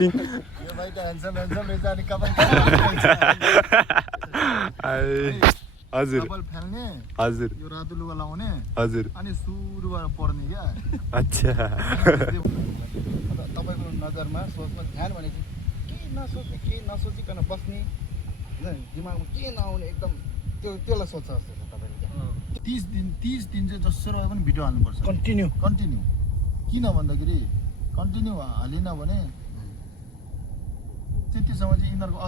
यो भाइ त ह्यान्डसम रहेछ अनि कपाल हजुर कपाल फ्याल्ने हजुर यो रातो लुगा लाउने हजुर अनि सुरुबाट पढ्ने क्या अच्छा तपाईँको नजरमा सोचमा ध्यान भनेपछि केही नसोच्ने केही नसोचिकन बस्ने दिमागमा के नआउने एकदम त्यसलाई सोच्छ जस्तो छ तपाईँले 30 दिन चाहिँ जसरी भए पनि भिडियो हाल्नुपर्छ कन्टिन्यू किन भन्दाखेरि कन्टिन्यू हालेन भने त्यतिसम्म चाहिँ यिनीहरूको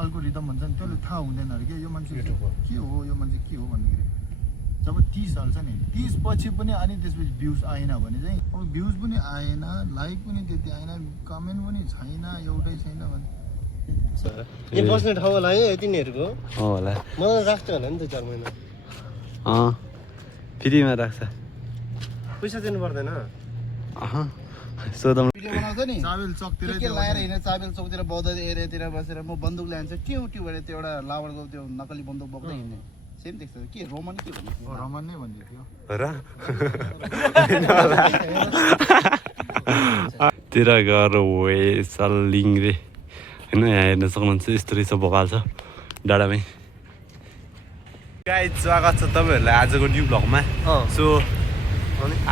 अल्गोरिदम भन्छ नि त्यसले थाहा हुँदैन अरे क्या यो मान्छे के हो यो मान्छे के हो भन्दाखेरि जब 30 हाल्छ नि 30 पछि पनि अनि त्यसपछि भ्युज आएन भने चाहिँ अब भ्युज पनि आएन लाइक पनि त्यति आएन कमेन्ट पनि छैन एउटै छैन भने यो बस्ने ठाउँ होला है तिनीहरूको होला मलाई राख्छ होला नि 2-4 महिना फ्रीमा राख्छ पैसा दिनु पर्दैन सोधौँ भिडियो बनाउँछ नि चाबेल चौकतिर के लाएर हिँड्ने चाबेल चौकतिर बौद्ध एरियातिर बसेर म बन्दुक ल्याउँछु ट्यु भने त्यो एउटा लावरको त्यो नकली बन्दुक बोक्दै हिँड्ने सेम देख्छ के रोमन के भन्ने रोमन नै भन्दै थियो र तिर गएर वेसलिङ रे होइन यहाँ हेर्न सक्नुहुन्छ यस्तो रहेछ बगाल छ डाँडामै गाइज स्वागत छ तपाईँहरूलाई आजको न्यू भ्लगमा सो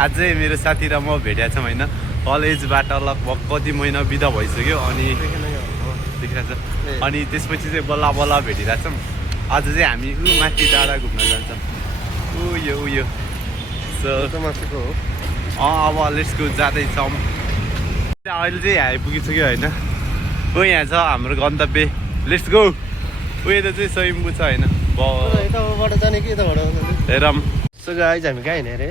अझै मेरो साथी र म भेटेका छौँ होइन कलेजबाट लगभग कति महिना बिदा भइसक्यो अनि देखिरहेको छ अनि त्यसपछि चाहिँ बल्ल बल्ल भेटिरहेको छौँ आज चाहिँ हामी माथि डाँडा घुम्न जान्छौँ उयो सो अब लेट्स गो जाँदैछौँ अहिले चाहिँ यहाँ आइपुगिसक्यो होइन यहाँ छ हाम्रो गन्तव्य लेट्स गो यता चाहिँ स्वयम्भू छ होइन यताबाट जाने कि यताबाट हेरौँ सो गाइज हामी कहाँ हिँड्ने अरे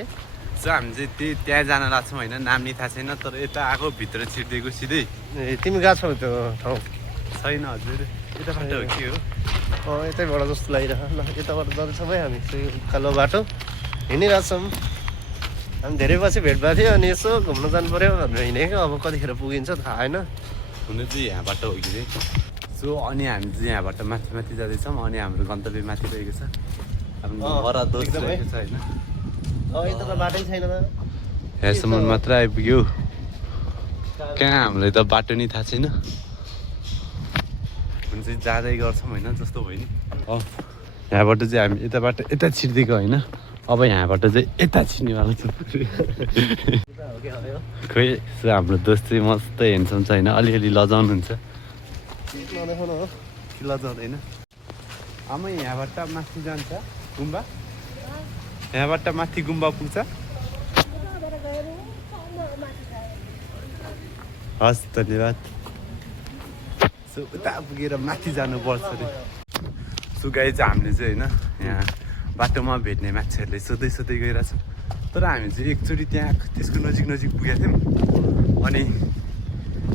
सो हामी चाहिँ त्यहाँ जान लाग्छौँ होइन नाम नि थाहा छैन तर यता आएको भित्र छिर्दिएको सिधै ए तिमी गएको छौ त्यो ठाउँ छैन हजुर यताबाट हो के हो यतैबाट जस्तो लागिरह ल यताबाट जाँदैछौँ है हामी उकालो बाटो हिँडिरहेछौँ हामी धेरै पछि भेट भएको थियो अनि यसो घुम्न जानु पऱ्यो भनेर हिँडेको अब कतिखेर पुगिन्छ थाहा होइन हुनु चाहिँ यहाँबाट हो कि सो अनि हामी चाहिँ यहाँबाट माथि जाँदैछौँ अनि हाम्रो गन्तव्य माथि रहेको छ हाम्रो दोस्त रहेको छ होइन यता त बाटै छैन त यहाँसम्म मात्र आइपुग्यो कहाँ हामीलाई त बाटो नै थाहा छैन हुन्छ जाँदै गर्छौँ होइन जस्तो भयो नि यहाँबाट चाहिँ हामी यता छिर्दिएको होइन अब यहाँबाट चाहिँ यता छिर्नेवाला छौँ खोइ हाम्रो दोस्त चाहिँ मस्त हेन्सम छ होइन अलिअलि लजाउनुहुन्छ लजाउँदैन आमा यहाँबाट माथि जान्छ गुम्बा यहाँबाट माथि गुम्बा पुग्छ हस् धन्यवाद सो उता पुगेर माथि जानुपर्छ अरे सो गाई चाहिँ हामीले चाहिँ होइन यहाँ बाटोमा भेट्ने मान्छेहरूले सोध्दै गइरहेछ तर हामी चाहिँ एकचोटि त्यहाँ त्यसको नजिक पुगेको थियौँ अनि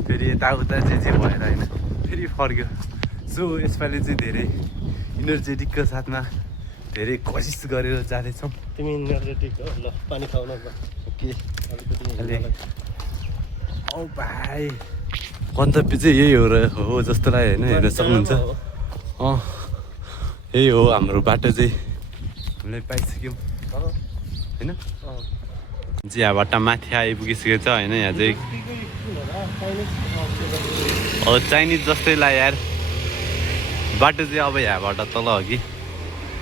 फेरि यताउता जे भएर होइन फेरि फर्क्यो सो यसपालि चाहिँ धेरै इनर्जेटिकको साथमा धेरै कोसिस गरेर जाँदैछौँ तिमी एनर्जेटिक हो ल पानी खाउन के औ भाइ गन्तव्य चाहिँ यही हो जस्तो लाग्यो होइन हेर्न सक्नुहुन्छ यही हो हाम्रो बाटो चाहिँ हामीले पाइसक्यौँ होइन चाहिँ यहाँबाट माथि आइपुगिसकेको छ होइन यहाँ चाहिँ चाइनिज जस्तै लाग्यो यार बाटो चाहिँ अब यहाँबाट तल हो कि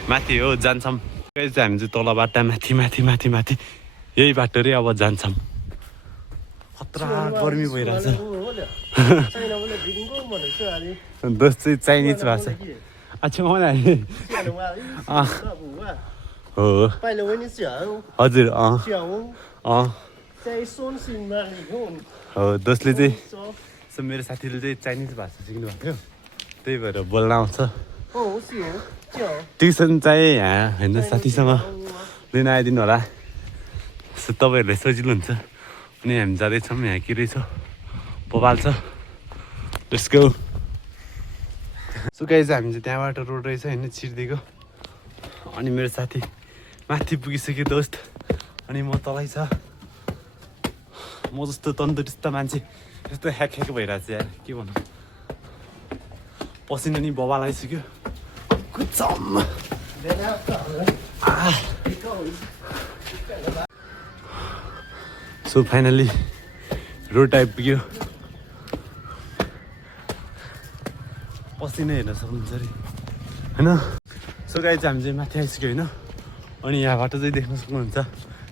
माथि हो जान्छौँ हामी चाहिँ तलबाट माथि यही बाटो रे अब जान्छौँ खतरा गर्मी भइरहेछ दोस्त चाहिँ चाइनिज भाषा अच्छा मलाई हो हजुर हो दोस्तले चाहिँ मेरो साथीले चाहिँ चाइनिज भाषा सिक्नु भएको थियो त्यही भएर बोल्न आउँछ ट्युसन चाहिँ यहाँ होइन साथीसँग लिन आइदिनु होला सो तपाईँहरूलाई सजिलो हुन्छ अनि हामी जाँदैछौँ यहाँ के रहेछ बबाल छ लेट्स गो सो गाइस हामी चाहिँ त्यहाँबाट रोड रहेछ होइन छिर्दिएको अनि मेरो साथी माथि पुगिसक्यो दोस्त अनि म तलै छ म जस्तो तन्दुरुस्त मान्छे यस्तो ह्याक भइरहेको छ यार के भन्नु पसिना नि बबाल आइसक्यो सो फाइनली रोड आइपुग्यो पसिना हेर्न सक्नुहुन्छ अरे होइन। सो गाइस चाहिँ हामी चाहिँ माथि आइसक्यो होइन। अनि यहाँबाट चाहिँ देख्न सक्नुहुन्छ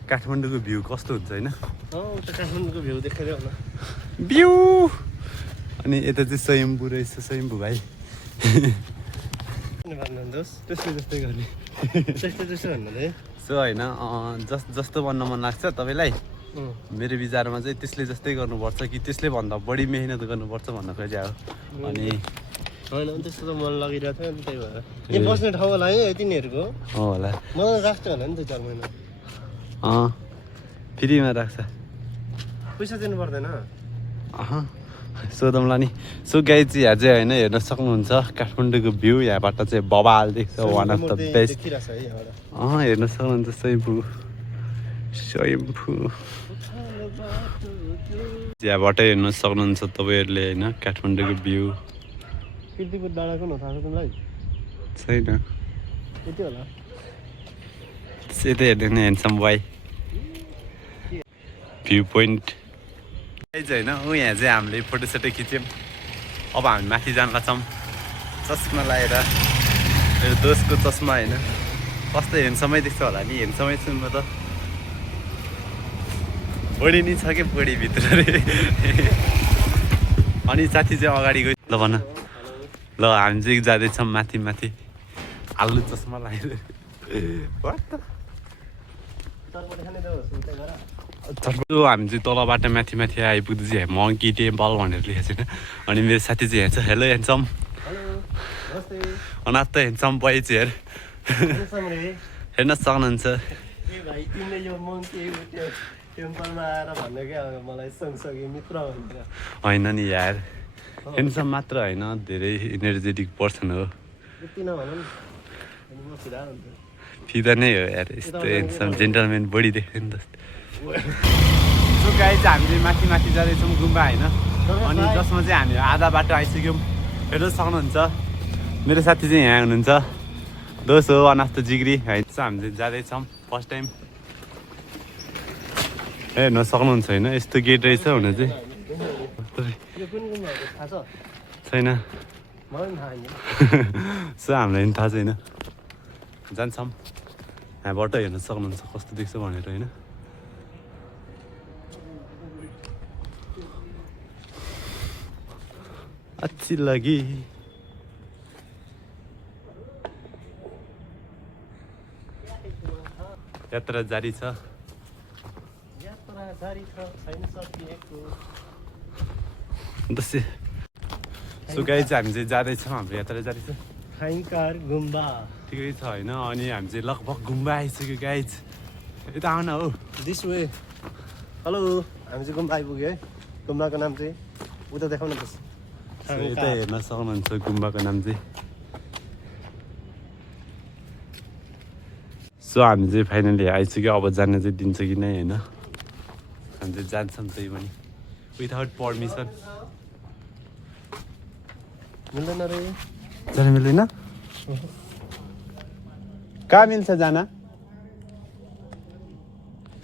काठमाडौँको भ्यू कस्तो हुन्छ होइन। काठमाडौँको भ्यू देखेर होला भ्यू। अनि यता चाहिँ स्वयम्भू रहेछ, स्वयम्भू भाइ त्यसले जस्तै गर्ने त्यस्तो भन्नु है। सो होइन जस्तो बन्न मन लाग्छ तपाईँलाई मेरो विचारमा चाहिँ त्यसले जस्तै गर्नुपर्छ कि त्यसले भन्दा बढी मेहनत गर्नुपर्छ भन्न खोजे हो। अनि होइन त्यस्तो त मन लागिरहेको थियो नि, त्यही भएर यो बस्ने ठाउँ होला है तिनीहरूको हो होला। मलाई राख्छ होला नि 2-4 महिना फ्रीमा राख्छ, पैसा दिनु पर्दैन। सोधौँला नि। सो गाइस चाहिँ यहाँ चाहिँ होइन हेर्न सक्नुहुन्छ काठमाडौँको भ्यू यहाँबाट चाहिँ बबाल देख्छ, वान अफ द बेस्ट। हेर्न सक्नुहुन्छ स्वयम्भू यहाँबाट हेर्न सक्नुहुन्छ तपाईँहरूले होइन काठमाडौँको भ्यू। कीर्तिपुर डाँडा कुन हो थाहा छ तिमीलाई? छैन, यति होला। यतै हेर्दैन ह्यान्डसम बोय भ्यू पोइन्ट चाहिँ होइन। यहाँ चाहिँ हामीले फोटोसोटो खिच्यौँ। अब हामी माथि जान लाग्छौँ चस्मा लगाएर। मेरो दोस्तको चस्मा होइन, कस्तो हेन्डसमै देख्छ होला नि। हेन्डसमै छु म त, बडी नि छ कि बडी भित्र रे। अनि साथी चाहिँ अगाडि गयो। ल भन। ल हामी चाहिँ जाँदैछौँ माथि माथि आलु चस्मा लगाएर। हामी चाहिँ तलबाट माथि माथि आइपुग्दै चाहिँ मङ्की टेम्पल भनेर लेखेको छैन। अनि मेरो साथी चाहिँ यहाँ छ। हेलो ह्यान्डसम, अनाथ त ह्यान्डसम बोय चाहिँ हेर्न सक्नुहुन्छ। होइन नि यार, ह्यान्डसम मात्र होइन, धेरै इनर्जेटिक पर्सन हो। फिदा नै हो यार, यस्तो ह्यान्डसम जेन्टलमेन बडी देख्यो नि त। सो गाइस हामी चाहिँ माथि माथि जाँदैछौँ गुम्बा होइन। अनि जसमा चाहिँ हामी आधा बाटो आइसक्यौँ। हेर्न सक्नुहुन्छ मेरो साथी चाहिँ यहाँ हुनुहुन्छ, दोस्त हो अनाथ जिग्री होइन। सो हामी चाहिँ जाँदैछौँ फर्स्ट टाइम। हेर्न सक्नुहुन्छ होइन यस्तो गेट रहेछ हुन चाहिँ छैन। सो हामीलाई पनि थाहा छैन, जान्छौँ। यहाँबाट हेर्न सक्नुहुन्छ कस्तो देख्छ भनेर होइन। अच्छी लगी। यात्रा जारी छ। सो गाइस हामी चाहिँ जाँदैछौँ, हाम्रो यात्रा जारी छ। खाइकार गुम्बा ठिकै छ होइन। अनि हामी चाहिँ लगभग गुम्बा आइसक्यो गाइस। यता आउन हो दिस वे। हेलो हामी चाहिँ गुम्बा आइपुग्यो है। गुम्बाको नाम चाहिँ उता देखाउन त। यता हेर्न सक्नुहुन्छ गुम्बाको नाम चाहिँ। सो हामी चाहिँ फाइनली आइसक्यो। अब जान चाहिँ दिन्छ कि नै होइन। हामी चाहिँ जान्छौँ त्यही पनि विदाउट पर्मिसन। मिल्दैन रे, जान मिल्दैन। कहाँ मिल्छ जान?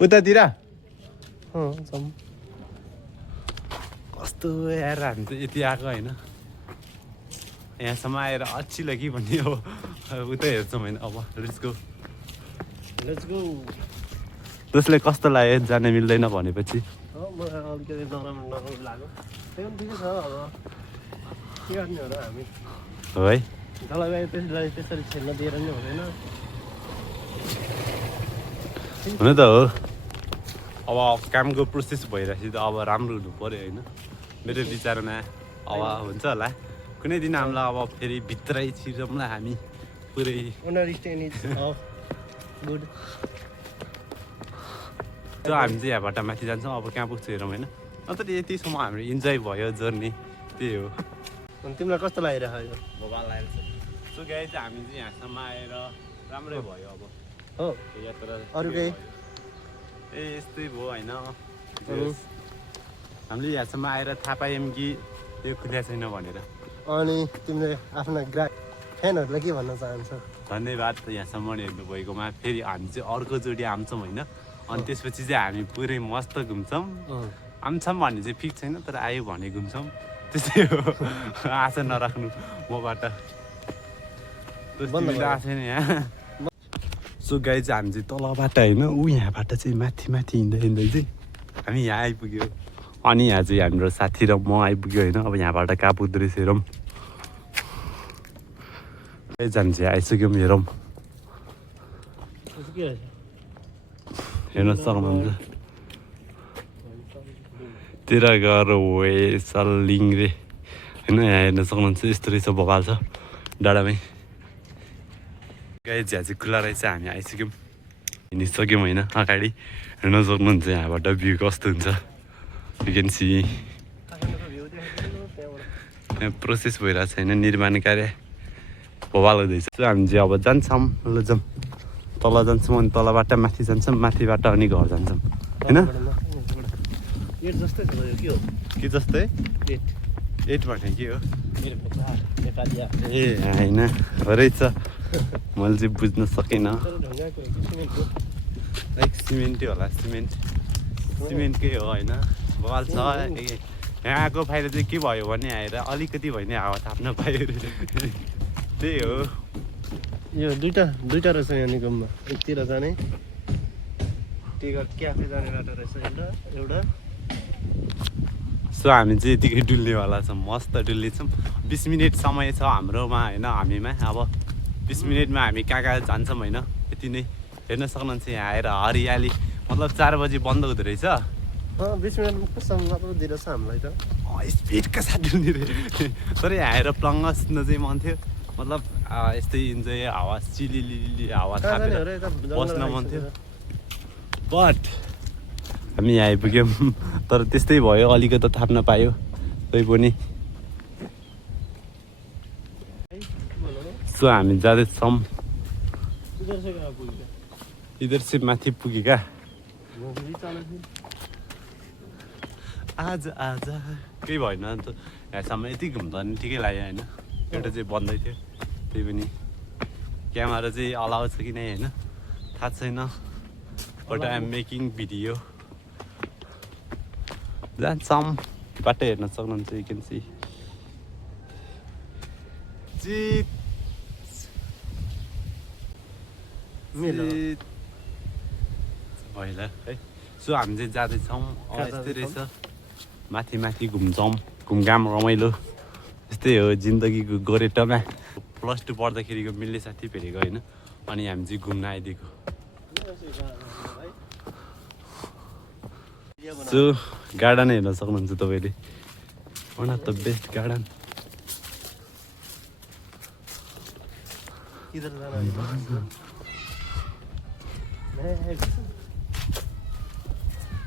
उतातिर कस्तो यार, हामी त यति आएको होइन, यहाँसम्म आएर अच्छी लगी भन्ने हो। उतै हेर्छौँ होइन। अब लेट्स गो। दोस्रोले कस्तो लाग्यो जान मिल्दैन भनेपछि? मलाई अलिकति नराम्रो लाग्यो। त्यो पनि ठिकै छ। अब के गर्ने हो र हामी हो है। जलवायु त्यसलाई त्यसरी छेल्न दिएर नि हुँदैन। हुन त हो। अब कामको प्रोसेस भइरहेको त अब राम्रो हुनु पऱ्यो होइन मेरो विचारमा। अब हुन्छ होला कुनै दिन हामीलाई अब फेरि भित्रै छिरौँला हामी पुरै। त्यो हामी चाहिँ यहाँबाट माथि जान्छौँ। अब कहाँ पुग्छ हेरौँ होइन। अन्त यतिसम्म हाम्रो इन्जोय भयो जर्नी, त्यही हो। तिमीलाई कस्तो लागिरहेको यो? भोबाल लागेको छ। सो गाइस चाहिँ हामी चाहिँ यहाँसम्म आएर राम्रै भयो। अब हो यात्रा अरू केही यस्तै भयो होइन। हामीले यहाँसम्म आएर थाहा पायौँ कि त्यो खुल्या छैन भनेर। अनि तिमीले आफ्ना फ्यानहरूलाई के भन्न चाहन्छौ? धन्यवाद यहाँसम्म हेर्नु भएकोमा। फेरि हामी चाहिँ अर्कोचोटि आउँछौँ होइन। अनि त्यसपछि चाहिँ हामी पुरै मस्त घुम्छौँ। आउँछौँ भन्ने चाहिँ फिक्स छैन, तर आयो भने घुम्छौँ। त्यस्तै हो आशा नराख्नु मबाट आशा छैन यहाँ सो गाई चाहिँ हामी चाहिँ तलबाट होइन यहाँबाट चाहिँ माथि माथि हिँड्दै हिँड्दै चाहिँ हामी यहाँ आइपुग्यो अनि यहाँ चाहिँ हाम्रो साथी र म आइपुग्यो होइन अब यहाँबाट कहाँ पुग्दो रहेछ हेरौँ जानु चाहिँ आइसक्यौँ हेरौँ हेर्न सक्नुहुन्छ तिर गएर वेसलिङरे होइन यहाँ हेर्न सक्नुहुन्छ यस्तो रहेछ बबाल छ डाँडामै गाई झ्या चाहिँ खुला रहेछ हामी आइसक्यौँ हिँडिसक्यौँ होइन अगाडि हेर्न सक्नुहुन्छ यहाँबाट भ्यू कस्तो हुन्छ यु क्यान सी यहाँ प्रोसेस भइरहेको छैन निर्माण कार्य बबाल हुँदैछ हामी चाहिँ अब जान्छौँ ल जाउँ तल जान्छौँ अनि तलबाट माथि जान्छौँ माथिबाट अनि घर जान्छौँ होइन के जस्तै 8बाट के हो ए होइन रहेछ मैले चाहिँ बुझ्न सकिनँ लाइक सिमेन्टै होला सिमेन्टकै हो होइन बवाल छ यहाँको फाइदा चाहिँ के भयो भने आएर अलिकति भयो भने हावा थाप्न पायो त्यही हो यो दुईटा रहेछ यहाँ निगममा एकतिर जाने टिकट क्याफे जाने बाटो रहेछ एउटा सो हामी चाहिँ यतिकै डुल्नेवाला छौँ मस्त डुल्नेछौँ 20 मिनट समय छ हाम्रोमा होइन हामीमा अब 20 मिनटमा हामी कहाँ जान्छौँ होइन यति नै हेर्न सक्नुहुन्छ यहाँ आएर हरियाली मतलब 4 बजी बन्द हुँदो रहेछ 20 मिनटमा दिइरहेछ हामीलाई त स्पिडका साथ डुल्ने तर यहाँ आएर प्लङ्ग सुत्न चाहिँ मन थियो मतलब यस्तै इन्जोय हावा चिलिली हावा थापेर बस्न मन थियो बट हामी यहाँ आइपुग्यौँ तर त्यस्तै भयो अलिकति थाप्न पायो तै पनि सो हामी जाँदैछौँ इधर चाहिँ माथि पुगेका आज केही भएन अन्त यहाँसम्म यति घुम्दा नि ठिकै लाग्यो होइन एउटा चाहिँ बन्दै थियो त्यही पनि क्यामेरा चाहिँ अलाउ छ कि नै होइन थाहा छैन but I am making video जान्छौँ बाटो हेर्न सक्नुहुन्छ यु क्यान सी पहिला है सो हामी चाहिँ जाँदैछौँ यस्तै रहेछ माथि माथि घुम्छौँ घुमघाम रमाइलो यस्तै हो जिन्दगीको गोरेटोमा +2 पढ्दाखेरिको मिल्ने साथी भेटेको होइन अनि हामी चाहिँ घुम्न आइदिएको सो गार्डन हेर्न सक्नुहुन्छ तपाईँले one of the best garden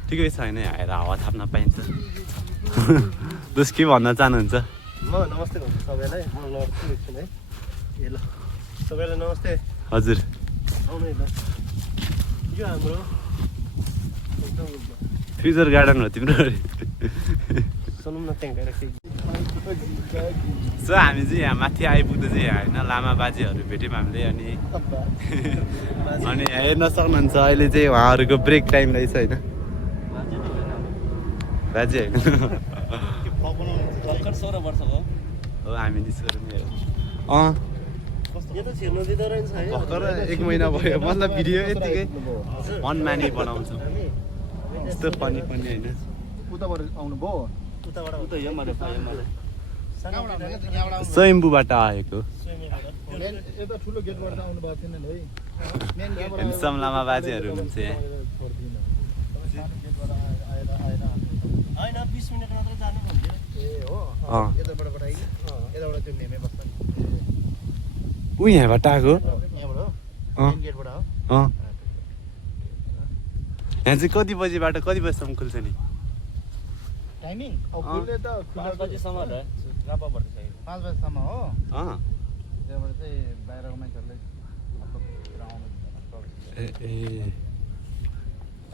ठिकै छ होइन आएर हावा थाप्न पाइन्छ दोष के भन्न चाहनुहुन्छ म नमस्ते भन्छु सबैलाई म नमस्ते लेख्छु है ए ल सबैलाई नमस्ते हजुर आउनु ल यो हाम्रो फ्युचर गार्डन हो तिम्रो सुनौँ न त्यहाँ गएर सो हामी चाहिँ यहाँ माथि आइपुग्दा चाहिँ यहाँ होइन लामा बाजेहरू भेट्यौँ हामीले अनि यहाँ हेर्न सक्नुहुन्छ अहिले चाहिँ उहाँहरूको ब्रेक टाइम रहेछ होइन बाजे होइन 16 वर्षको हो हामी निस्केर यो त छिर्नु दिँदो रहेछ है भर्खर 1 महिना भयो मतलब भिडियो यतिकै मनमानी बनाउँछौँ यस्तो पनि होइन उताबाट आउनुभयो स्वयम्बुबाट आएको यता ठुलो गेटबाट आउनु भएको थिएन है मेन गेटबाट हेन्सम लामा बाजेहरू हुनुहुन्छ यहाँ हैन 20 मिनेट मात्र जानु भन्थ्यो ए हो यताबाट पठाइ यताबाट त्यो मेमे बस्छ उ यहाँबाट आएको यहाँबाट मेन गेटबाट हो यहाँ चाहिँ कति बजीबाट कति बजीसम्म खुल्छ नि टाइमिङ अब खुल्ने त 5 बजेसम्म हो गापा पर्छ 5 बजेसम्म हो त्यहाँबाट चाहिँ बाहिरको मान्छेहरूले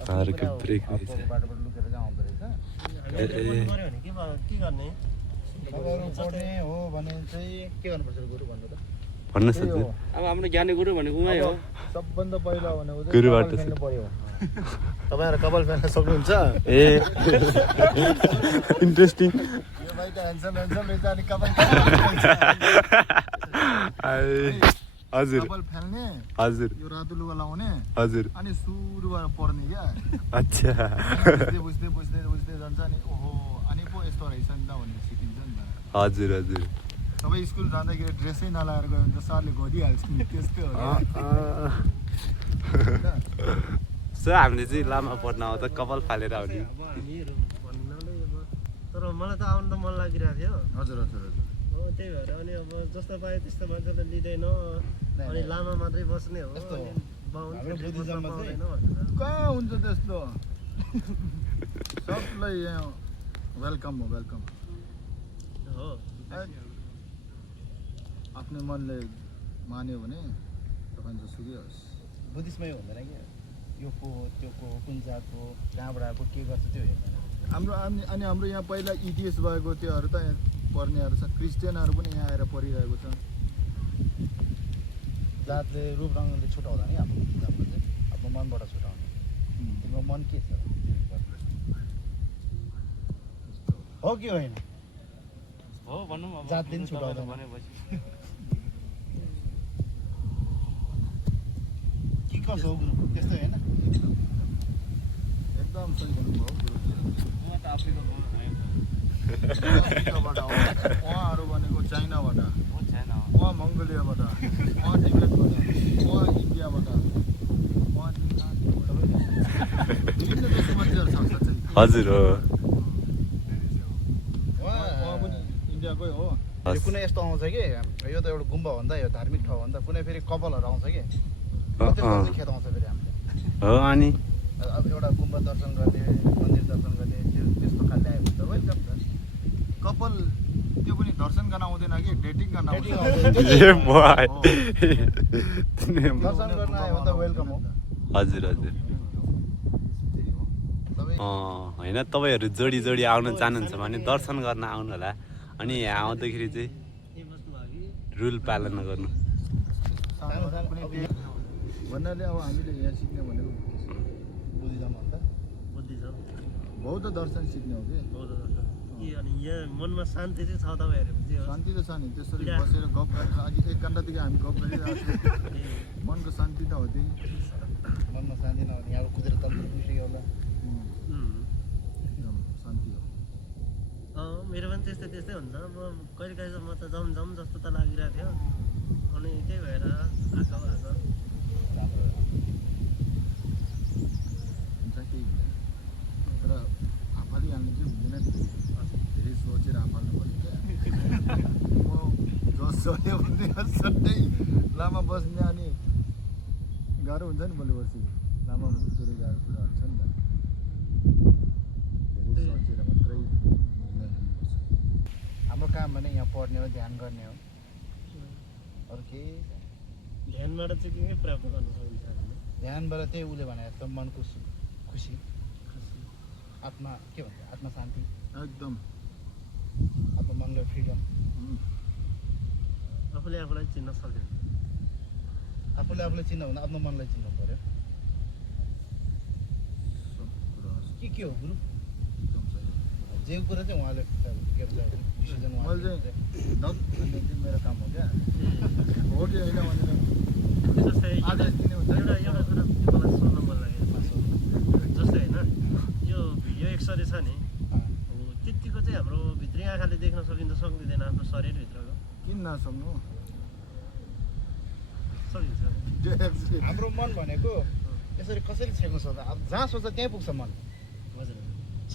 बाहिरको ब्रेक रहेछ बाटोबाट लुकेर चाहिँ आउँदो रहेछ के गर्ने पढ्ने हो भने चाहिँ के गर्नुपर्छ गुरु भन्नु त भन्नुहोस् न अब हाम्रो ज्ञानी गुरु भनेको उमै हो सबभन्दा पहिला भनेको गुरुबाट खेल्नु पर्यो तपाईँहरू कपाल फेर्न सक्नुहुन्छ ए इन्ट्रेस्टिङ यो भाइ त ह्यान्डसम रहेछ अनि कपाल हजुर कपाल फाल्ने हजुर यो रातो लुगा लाउने हजुर अनि सुरुबाट पर्ने क्या अच्छा बुझ्दै जान्छ अनि ओहो अनि पो यस्तो रहेछ नि त भनेर सिकिन्छ नि त हजुर हजुर सबै स्कुल जाँदाखेरि ड्रेसै नलाएर गयो भने त सरले गरिहाल्छ नि त्यस्तै हो सो हामीले चाहिँ लामा पढ्न आउँदा कपाल फालेर आउने अब हामीहरू भन्नाले अब तर मलाई त आउनु त मन लागिरहेको थियो हजुर हजुर हजुर हो त्यही भएर अनि अब जस्तो पायो त्यस्तो मान्छेले लिँदैन अनि लामा मात्रै बस्ने हो यस्तो हो। अनि बाहुन हाम्रो छेत्री बस्न बुद्धिज्ममा चाहिँ पाउँदैन भनेर कहाँ हुन्छ त्यस्तो सबलाई यहाँ वेलकम हो वेलकम हो आफ्नै मनले मान्यो भने तपाईँ जसुकै होस् बुद्धिस्टमै हुँदैन कि यो को त्यो को कुन जात हो कहाँबाट आएको के गर्छ त्यो हेर्दैन हाम्रो अनि हाम्रो यहाँ पहिला इतिहास भएको त्योहरू त यहाँ पढ्नेहरू छ क्रिस्चियनहरू पनि यहाँ आएर पढिरहेको छ जातले रूप रङले छुटाउँदैन नि आफ्नो जातमा चाहिँ आफ्नो मनबाट छुटाउने तिम्रो मन के छ हो कि होइन हो भनौँ अब जातले नि छुटाउँदैन भनेपछि के कसो हो गुरु त्यस्तो होइन एकदम सही भन्नुभयो गुरुजी। म त आफैको अफ्रिकाबाट हो उहाँहरू भनेको चाइनाबाट छैन उहाँ मङ्गोलियाबाट उहाँ तिब्बतबाट उहाँ इन्डियाबाट उहाँ विभिन्न देशको मान्छेहरू छ साँच्चै हजुर हो उहाँ पनि इन्डियाकै हो फेरि कुनै यस्तो आउँछ कि यो त एउटा गुम्बा भन्दा यो धार्मिक ठाउँ भन्दा कुनै फेरि कपालहरू आउँछ कि त्यसमा खेत आउँछ फेरि हामीले हो अनि अब एउटा गुम्बा दर्शन गर्ने मन्दिर दर्शन गर्ने त्यस्तो खालले आयो भने त वेलकम छ कपाल त्यो पनि दर्शन गर्न आउँदैन कि डेटिङ गर्न आउँछ ए बोय दर्शन गर्न आयो भने त वेलकम हो हजुर हजुर तपाईँ होइन तपाईँहरू जोडी जोडी आउन चाहनुहुन्छ भने दर्शन गर्न आउनु होला अनि यहाँ आउँदाखेरि चाहिँ रुल पालन गर्नु भन्नाले अब हामीले यहाँ सिक्ने भनेको बुद्धिज्म भन्दा बुद्धि छ बौद्ध दर्शन सिक्ने हो कि बौद्ध दर्शन कि अनि यहाँ मनमा शान्ति चाहिँ छ तपाईँहरू जे होस्। शान्ति त छ नि त्यसरी बसेर गफ गरेर अघि 1 घन्टादेखि हामी गफ गरिरहेको छौँ मनको शान्ति त हो त्यही मनमा शान्ति नहुने यहाँ कुदेर तल पुगिसक्यो होला एकदम शान्ति हो मेरो पनि त्यस्तै त्यस्तै हुन्छ म कहिले कहिले म त जाउँ जस्तो त लागिरहेको थियो अनि त्यही भएर आएको राम्रो हुन्छ केही हुँदैन तर आफालिहाल्नु चाहिँ हुँदैन नि धेरै सोचेर आफाल्नुपर्छ क्या म जस सोध्यो भने सट्टै लामा बस्ने अनि गाह्रो हुन्छ नि भोलि पर्सि लामा धेरै गाह्रो कुराहरू छ नि त धेरै सोचेर मात्रै निर्णय लिनुपर्छ हाम्रो काम भने यहाँ पढ्ने हो ध्यान गर्ने हो अरू केही ध्यानबाट चाहिँ के प्राप्त गर्न सकिन्छ हामीले ध्यानबाट त्यही उसले भने जस्तो मनको खुसी आत्मा के भन्छ आत्मा शान्ति एकदम आफ्नो मनलाई फ्रिडम आफूले आफूलाई चिन्न सक्यो आफूले आफूलाई चिन्नु भन्दा आफ्नो मनलाई चिन्नु पर्यो सब कुरा के हो गुरु एकदम सही जे कुरा चाहिँ उहाँले के भन्छ डिसिजन मैले चाहिँ धत भन्ने चाहिँ मेरो काम हो क्या हो कि होइन भनेर जस्तै आदेश दिने हुन्छ नि। एउटा एउटा कुरा मलाई सोध्न मन लाग्यो जस्तै होइन यो भिडियो एक्सरे छ नि हो त्यतिको चाहिँ हाम्रो भित्री आँखाले देख्न सकिन्छ सक्दैन आफ्नो शरीरभित्रको किन नसक्नु सकिन्छ हाम्रो मन भनेको यसरी कसरी छेक्नु सक्छ अब जहाँ सोच्छ त्यहीँ पुग्छ मन हजुर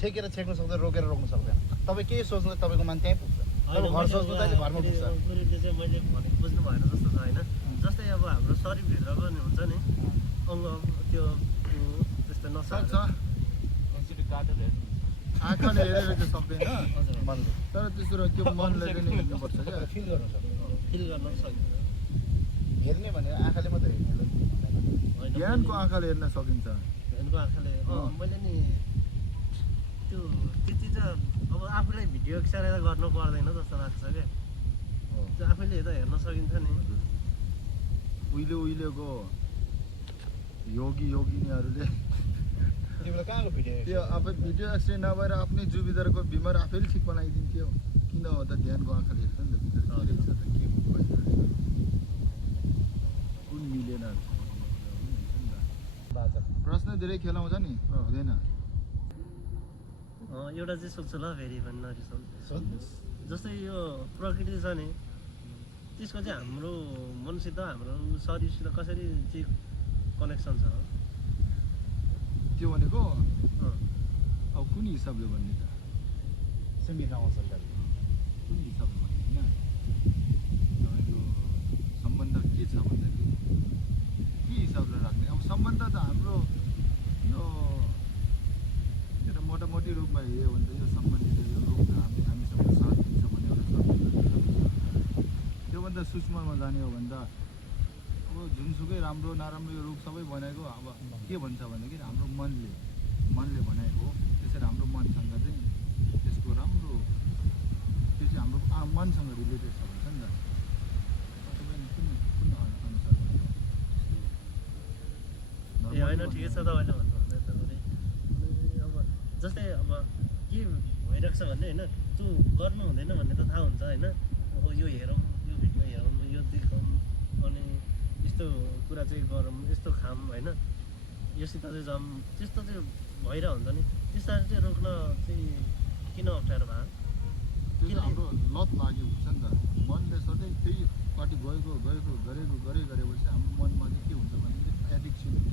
छेकेर छेक्नु सक्दैन रोकेर रोक्नु सक्दैन तपाईँ केही सोच्नु तपाईँको मन त्यहीँ पुग्छ तपाईँ घर सोच्नु त घरमा पुग्छ गुरुले चाहिँ मैले भनेको बुझ्नु भएन जस्तो छ होइन जस्तै अब हाम्रो शरीरभित्रको नि हुन्छ नि अङ्ग त्यो त्यस्तो सक्छ नसक्छ आँखाले हेरेर चाहिँ सक्दैन मनले तर त्यसो त्यो मनले चाहिँ हेर्नुपर्छ क्या फिल गर्नु सक्छ फिल गर्न सकिन्छ हेर्ने भनेर आँखाले मात्रै हेर्ने होइन ज्ञानको आँखाले हेर्न सकिन्छ ध्यानको आँखाले मैले नि त्यो त्यति चाहिँ अब आफूलाई भिडियो एक्सरे गर्नु पर्दैन जस्तो लाग्छ क्या त्यो आफैले त हेर्न सकिन्छ नि उहिलेको योगिनीहरूले तिमीलाई कहाँको भिडियो त्यो अब भिडियो एक्सरे नभएर आफ्नै जुबिदरको बिमार आफैले ठिक बनाइदिन्थ्यो किन हो त ध्यानको आँखाले हेर्छ नि त भित्र के रहेछ त के भइरहेछ कुन मिलेन प्रश्न धेरै खेलाउँछ नि हुँदैन एउटा चाहिँ सोध्छु ल फेरि भन्न सोध्नुहोस् जस्तै यो प्रकृति छ नि त्यसको चाहिँ हाम्रो मनसित हाम्रो शरीरसित कसरी चाहिँ कनेक्सन छ त्यो भनेको अब कुन हिसाबले भन्ने त सिमी आउँछ कुन हिसाबले भन्ने होइन तपाईँको सम्बन्ध के छ भन्दाखेरि के हिसाबले राख्ने अब सम्बन्ध त हाम्रो यो एउटा मोटामोटी रूपमा हेऱ्यो भने त यो सम्बन्धित यो रूप हामीसँग साथ दिन्छ भने एउटा सम्बन्ध त्योभन्दा सूक्ष्ममा जाने हो भने त अब जुनसुकै राम्रो नराम्रो यो रूप सबै बनाएको अब के भन्छ भनेदेखि हाम्रो मनले बनाएको हो त्यसरी हाम्रो मनसँग चाहिँ त्यसको राम्रो त्यो चाहिँ हाम्रो मनसँग रिलेटेड छ भन्छ नि त तपाईँ कुन अनुसार ए होइन ठिकै छ तपाईँले भन्नुहुन्छ अब जस्तै अब के भइरहेको छ भन्ने होइन त्यो गर्नु हुँदैन भन्ने त थाहा हुन्छ होइन अब यो हेरौँ यो भिडियो हेरौँ यो देखाउँ अनि यस्तो कुरा चाहिँ गरौँ यस्तो खाऊँ होइन योसित चाहिँ जाऊँ त्यस्तो चाहिँ भइरहेको हुन्छ नि त्यसरी चाहिँ रोक्न चाहिँ किन अप्ठ्यारो भयो त्यो चाहिँ हाम्रो लत लाग्यो हुन्छ नि त मनले सधैँ त्यही पार्टी गरेपछि हाम्रो मनमा चाहिँ के हुन्छ भने एडिक्सन हुन्छ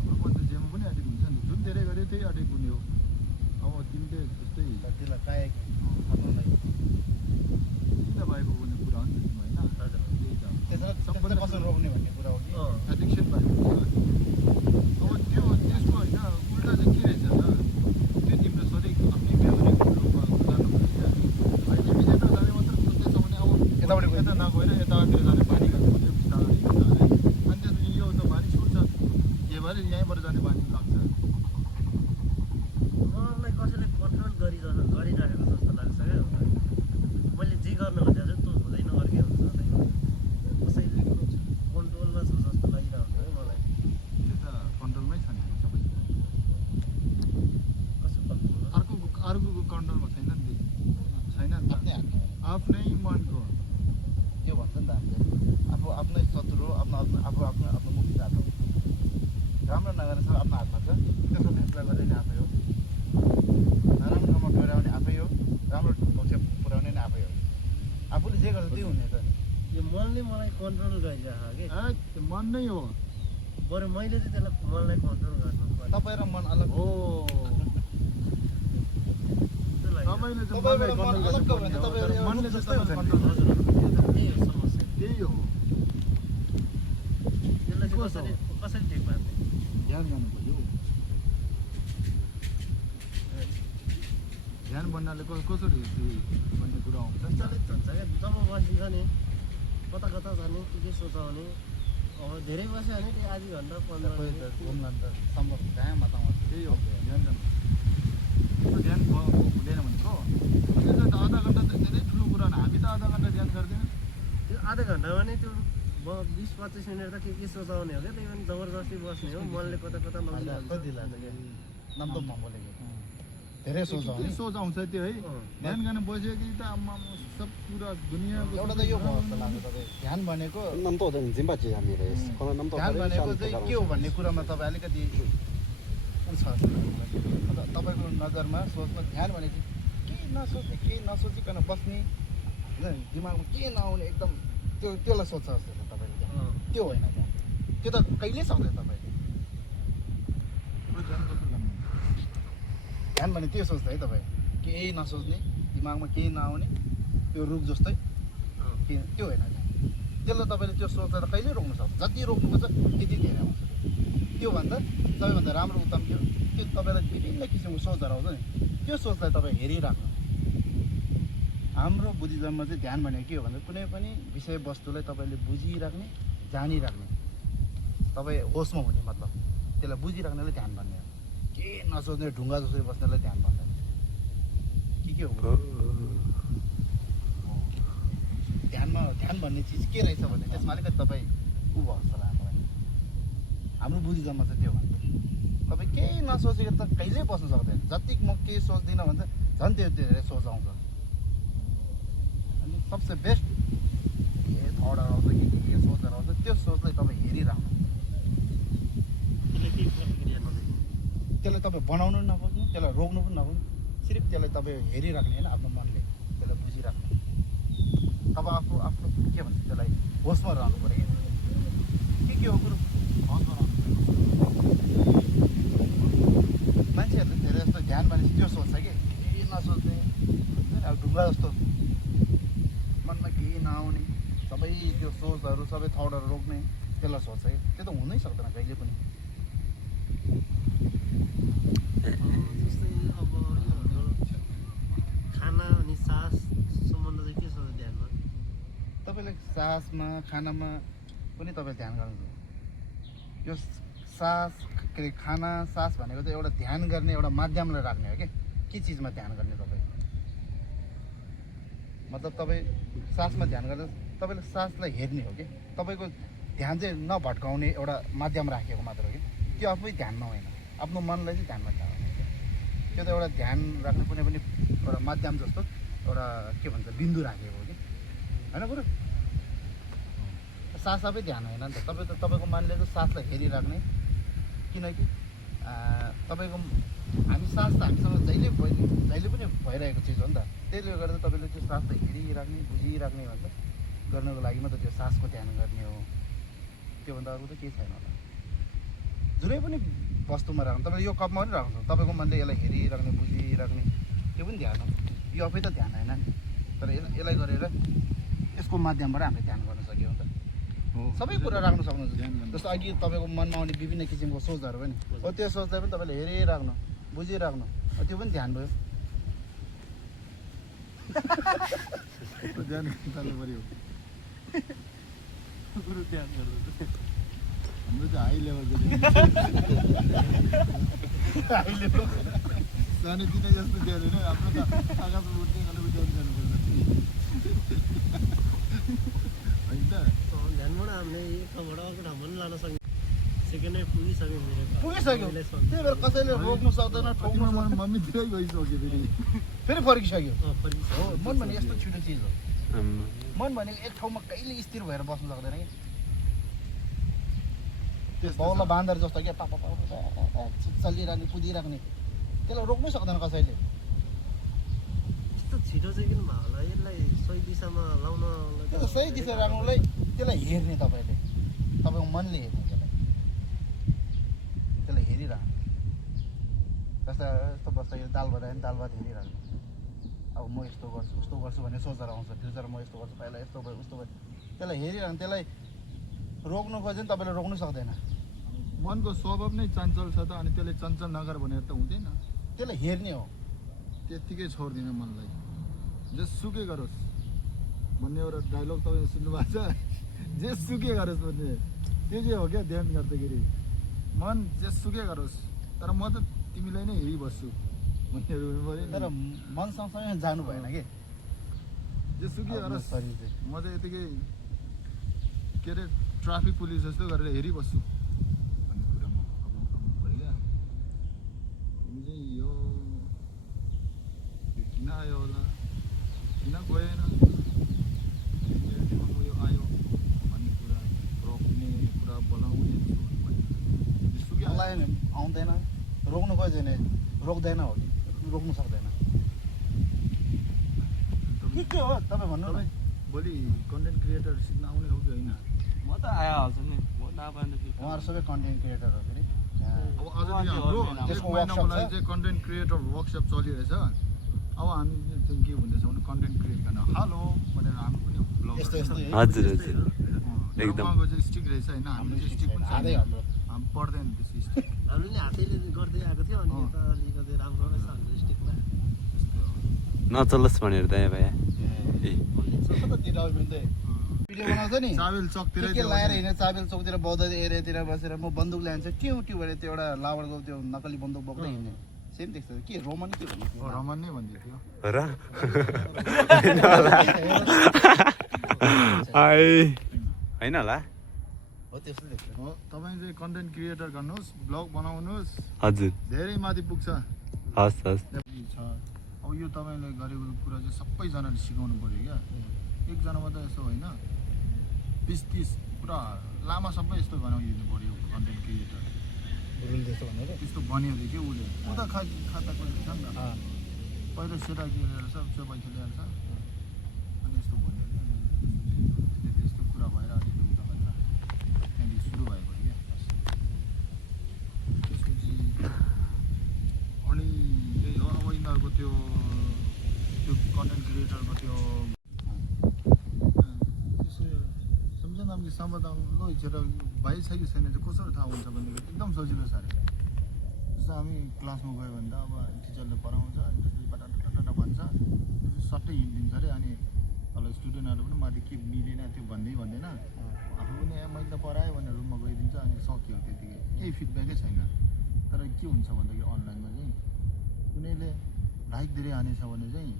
हाम्रो मन त जेमा पनि एडिक्ट हुन्छ नि जुन धेरै गऱ्यो त्यही एडिक्ट हुने हो अब तिमीले जस्तै त्यसलाई काया खत्तमलाई किन भएको भन्ने कुरा हो नि होइन हजुर त्यसलाई सबैले कसरी रोक्ने भन्ने कुरा हो कि एडिक्सन भएको अब त्यसको होइन उल्टा चाहिँ के रहेछ त त्यो तिम्रो सधैँ आफ्नै व्यावहारिक रूपमा जानुपर्छ होइन विजेता जाने मात्र सोध्दैछ भने अब यतापट्टि यता नगएर यतातिर जाने बानी गर्नु पर्यो बिस्तारै बिस्तारै अनि त्यसपछि यो त बानी छुट्छ के भएर यहीँबाट जाने बानी लाग्छ मलाई कसैले कन्ट्रोल गरिराखेको जस्तो लाग्छ क्या मैले जे गर्न खोजेको छु त्यो हुँदैन अर्कै हुन्छ त्यही भएर कसैले कन्ट्रोलमा छ जस्तो लागिरहेको हुन्छ है मलाई त्यो त कन्ट्रोलमै छ नि सबै कस्तो कन्ट्रोल अर्कोको कन्ट्रोलमा छैन नि छैन नि आफ्नै त हातमा आफ्नै मनको त्यो भन्छ नि त हामीले आफ्नै शत्रु आफ्नो मुक्ति हात हो राम्रो नगर्ने सब आफ्नो हातमा छ त्यसको फैसला गर्ने नि आफै हो नराम्रो ठाउँमा डोर्याउने आफै हो राम्रो पक्ष पुर्याउने नि आफै हो आफूले जे गर्छ त्यही हुने त नि यो मनले मलाई कन्ट्रोल गरिरहेको कि त्यो मन नै हो बरु मैले चाहिँ त्यसलाई मनलाई कन्ट्रोल गर्नु पर्यो तपाईँ र मन अलग हो त्यो लागि तपाईँले चाहिँ तपाईँबाट मनलाई मन कन्ट्रोल अलग गर्नु गयो भने पर्ने हो, तपाईँहरू तर मनले एउटा चाहिँ जस्तै तपाईँलाई हुन्छ नि। कन्ट्रोल गर्नु त्यही हो समस्या त्यही हो त्यसलाई चाहिँ कस्तो? कसरी ठिक पार्ने ध्यान गर्नु पर्यो ध्यान भन्नाले कसरी हेर्छु भन्ने कुरा आउँछ नि त। विचलित हुन्छ क्या जब बसिन्छ नि कता कता जाने के सोचाउने अब धेरै बस्यो भने त्यो आधी घन्टा 15 कोही त मिनट घुम्न त सम्भव कहाँ मातामा त्यही हो ध्यान गर्नु त्यो ध्यान हुँदैन भनेको त्यो त आधा घन्टा त धेरै ठुलो कुरा हो हामी त आधा घन्टा ध्यान गर्दैनौँ त्यो आधा घन्टामा नि त्यो 20-25 मिनट त के सोचाउने हो क्या त्यही पनि जबरजस्ती बस्ने हो मनले कता कता लगिहाल्छ कति लाग्छ क्या नम्तो बोलेको धेरै सोच के सोच आउँछ त्यो है ध्यान गर्न बस्यो कि त आम्मा सब पुरा दुनियाँको एउटा त यो भयो जस्तो लाग्छ तपाईँ ध्यान भनेको 能到的你真把这样没得，可能能到 ध्यान भनेको चाहिँ के हो भन्ने कुरामा तपाईँ अलिकति उ छ तपाईँको नजरमा सोचमा ध्यान भनेको केही नसोच्ने केही नसोचिकन बस्ने होइन दिमागमा केही नआउने एकदम त्यसलाई सोच्छ जस्तो छ तपाईँले ध्यान त्यो होइन ध्यान त्यो त कहिल्यै सक्दैन तपाईँले ध्यान कसो गर्नु ध्यान भने त्यो सोच्छ है तपाईँ केही नसोच्ने दिमागमा केही नआउने त्यो रुख जस्तै त्यो होइन ध्यान त्यसलाई तपाईँले त्यो सोचलाई त कहिल्यै रोक्नु सक्छ जति रोक्नुपर्छ त्यति धेरै आउँछ त्योभन्दा सबैभन्दा राम्रो उत्तम थियो त्यो तपाईँलाई विभिन्न किसिमको सोचहरू आउँछ नि त्यो सोचलाई तपाईँ हेरिराख्नु हाम्रो बुद्धिज्ममा चाहिँ ध्यान भनेको के हो भन्दा कुनै पनि विषयवस्तुलाई तपाईँले बुझिराख्ने जानिराख्ने तपाईँ होसमा हुने मतलब त्यसलाई बुझिराख्नेलाई ध्यान भन्ने हो के नसोच्ने ढुङ्गा जसरी बस्नेलाई ध्यान भन्दैन के हो ध्यान भन्ने चिज के रहेछ भने त्यसमा अलिकति तपाईँ उ भयो जस्तो लाग्छ मलाई हाम्रो बुद्धिज्ममा चाहिँ त्यो भन्छ तपाईँ केही नसोचेको त कहिल्यै बस्नु सक्दैन जति म केही सोच्दिनँ भने झन् त्यो धेरै सोच आउँछ सबसे बेस्ट के थटहरू आउँछ कि के सोचहरू आउँछ त्यो सोचलाई तपाईँ हेरिराख्नु त्यसले केही प्रतिक्रिया नदिनु त्यसलाई तपाईँ बनाउनु पनि नखोज्नु त्यसलाई रोक्नु पनि नखोज्नु सिर्फ त्यसलाई तपाईँ हेरिराख्ने होइन आफ्नो मनले त्यसलाई बुझिराख्नु तब आफू आफ्नो के भन्छ त्यसलाई होसमा रहनु पऱ्यो के हो कुरो होसमा रहनु मान्छेहरूले धेरै जस्तो ध्यान भनेपछि त्यो सोच्छ कि केही नसोच्ने अब ढुङ्गा जस्तो मनमा केही नआउने सबै त्यो सोचहरू सबै थटहरू रोक्ने त्यसलाई सोच्छ कि त्यो त हुनै सक्दैन कहिले पनि जस्तै अब यो खाना अनि सास सम्बन्ध चाहिँ के छ ध्यानमा तपाईँले सासमा खानामा पनि तपाईँ ध्यान गर्नु यो सास के अरे खाना सास भनेको चाहिँ एउटा ध्यान गर्ने एउटा माध्यमलाई राख्ने हो के चिजमा ध्यान गर्ने तपाईँ मतलब तपाईँ सासमा ध्यान गर्दा तपाईँले सासलाई हेर्ने हो कि तपाईँको ध्यान चाहिँ नभट्काउने एउटा माध्यम राखेको मात्र हो कि त्यो आफै ध्यानमा होइन आफ्नो मनलाई चाहिँ ध्यानमा राख्नु त्यो त एउटा ध्यान राख्ने कुनै पनि एउटा माध्यम जस्तो एउटा के भन्छ बिन्दु राखेको हो कि होइन कुरो सास आफै ध्यान होइन नि त तपाईँको मनले चाहिँ सासलाई हेरिराख्ने किनकि तपाईँको हामी सास त हामीसँग जहिले पनि भइरहेको चिज हो नि त त्यसले गर्दा तपाईँले त्यो सासलाई हेरिराख्ने बुझिराख्ने भन्छ गर्नको लागि मात्रै त्यो सासको ध्यान गर्ने हो त्योभन्दा अरू त केही छैन होला जुनै पनि वस्तुमा राख्नु तपाईँले यो कपमा पनि राख्नु तपाईँको मनले यसलाई हेरिराख्ने बुझिराख्ने त्यो पनि ध्यान हो यो आफै त ध्यान होइन नि तर यसलाई गरेर यसको माध्यमबाट हामीले ध्यान गर्न सक्यौँ नि त सबै कुरा राख्न सक्नुहुन्छ जस्तो अघि तपाईँको मनमा आउने विभिन्न किसिमको सोचहरू पनि हो त्यो सोचलाई पनि तपाईँले हेरिराख्नु बुझिराख्नु त्यो पनि ध्यान भयो ध्यान गर्नु पर्यो कुरो ध्यान गर्नु हाम्रो चाहिँ हाई लेभलको सानोतिनो जस्तो ध्यान होइन आफ्नो त आकाशमा उठ्ने खालको ध्यान गर्नुपर्छ होइन त ध्यानबाट हामीले एक ठाउँबाट अर्को ठाउँमा पनि लान सक्ने सेकेन्डै पुगिसक्यो पुगिसक्यो त्यही भएर कसैले रोक्नु सक्दैन ठोक्नु मम्मीतिरै गइसक्यो फेरि फर्किसक्यो फर्किसक्यो हो मन भनेको यस्तो छिटो चिज हो मन भनेको एक ठाउँमा कहिले स्थिर भएर बस्नु सक्दैन कि त्यो बाउलाई बाँदर जस्तो क्या पापा चलिरहने कुदिराख्ने त्यसलाई रोक्नै सक्दैन कसैले यस्तो छिटो चाहिँ किन भयो होला यसलाई सही दिशामा लाउन त्यो त सही दिशा राख्नुलाई त्यसलाई हेर्ने तपाईँले तपाईँको मनले हेर्ने त्यसलाई हेरिरहनु जस्तो यस्तो बस्छ यो दाल भात आयो भने दाल भात हेरिरहनु अब म यस्तो गर्छु उस्तो गर्छु भन्ने सोचेर आउँछ फ्युचर म यस्तो गर्छु पहिला यस्तो भयो उस्तो भयो त्यसलाई हेरिरहनु त्यसलाई रोक्नु खोज्यो भने तपाईँले रोक्नु सक्दैन मनको स्वभाव नै चञ्चल छ त अनि त्यसले चञ्चल नगर भनेर त हुँदैन त्यसलाई हेर्ने हो त्यत्तिकै छोड्दिनँ मनलाई जेसुकै गरोस् भन्ने एउटा डायलग तपाईँले सुन्नुभएको छ जेसुकै गरोस् भन्ने त्यो चाहिँ हो क्या ध्यान गर्दाखेरि मन जेसुकै गरोस् तर म त तिमीलाई नै हेरिबस्छु भन्ने हुनु पऱ्यो तर मन सँगसँगै जानु भएन कि जेसुकै गरोस् शरीर चाहिँ म चाहिँ यतिकै के अरे ट्राफिक पुलिस जस्तो गरेर हेरिबस्छु भन्ने कुरा म अब भयो क्या तिमी चाहिँ यो किन आयो होला किन गएन मेरो दिमागमा यो आयो भन्ने कुरा रोक्ने कुरा बोलाउने जेसुकै मलाई आउँदैन रोक्नु खोज्यो भने रोक्दैन हो कि रोक्नु सक्दैन के हो तपाईँ भन्नु न भोलि कन्टेन्ट क्रिएटर सिक्न आउने हो कि होइन म त आइहाल्छु नि म नपाएन उहाँहरू सबै कन्टेन्ट क्रिएटर हो फेरि अब आज हाम्रो एक त्यसको महिनाको workshop लागि छ? चाहिँ कन्टेन्ट क्रिएटर वर्कसप चलिरहेछ अब हामी चाहिँ के भन्दैछ भने कन्टेन्ट क्रिएट गर्न हेलो भनेर हामी पनि ब्लग यस्तो यस्तो है। हजुर हजुर एकदम। उहाँको चाहिँ स्टिक रहेछ होइन हाम्रो चाहिँ स्टिक पनि आधै छैन हाम्रो हामी पढ्दैन त्यस्तो स्टिक हामीले नि हातैले गर्दै आएको थियो अनि यता अलिकति राम्रो रहेछ हाम्रो स्टिकमा नचलोस् भनेर त भाइ ए भिडियो बनाउँछ नि चाबेल चकतिरै के लाएर हिँड्ने चाबेल चौकतिर बौद्ध एरियातिर बसेर म बन्दुक ल्यान्छ ट्यु ट्यु भनेर त्यो एउटा लावरको त्यो नकली बन्दुक बोक्दै हिँड्ने सेम देख्छ के रोमन के भन्ने रमन नै भन्दै थियो र होइन होला हो त्यस्तो देख्छ हो तपाईँ चाहिँ कन्टेन्ट क्रिएटर गर्नुहोस् ब्लग बनाउनुहोस् हजुर धेरै माथि पुग्छ हस् हस् छ अब यो तपाईँले गरेको कुरा चाहिँ सबैजनाले सिकाउनु पऱ्यो क्या एकजनामा त यसो होइन 20-30 पुरा लामा सबै यस्तो बनाइदिनु पऱ्यो कन्टेन्ट क्रिएटर रुल जस्तो भनेर त्यस्तो बन्यो अरे कि उसले ऊ त खाता खोलेको छ नि त पहिला सेटा के ल्याएर त्यो पैसा ल्याएर अनि यस्तो भन्यो त्यस्तो कुरा भएर अलिकति उता भएर त्यहाँदेखि सुरु भएको क्या त्यसपछि अनि त्यही हो अब यिनीहरूको त्यो कन्टेन्ट क्रिएटरको त्यो सम्झ नामले समाधान लो हिजो भाइ छ कि छैन चाहिँ कसरी थाहा हुन्छ भने एकदम सजिलो छ अरे जस्तो हामी क्लासमा गयो भने त अब टिचरले पढाउँछ अनि त्यसपछि पटाटा भन्छ सट्टै हिँडिदिन्छ अरे अनि तल स्टुडेन्टहरू पनि माथि के मिलेन त्यो भन्दैन आफू पनि मैले त पढाएँ भनेर रुममा गइदिन्छ अनि सक्यो त्यतिकै केही फिडब्याकै छैन तर के हुन्छ भन्दाखेरि अनलाइनमा चाहिँ कुनैले लाइक धेरै हानेछ भने चाहिँ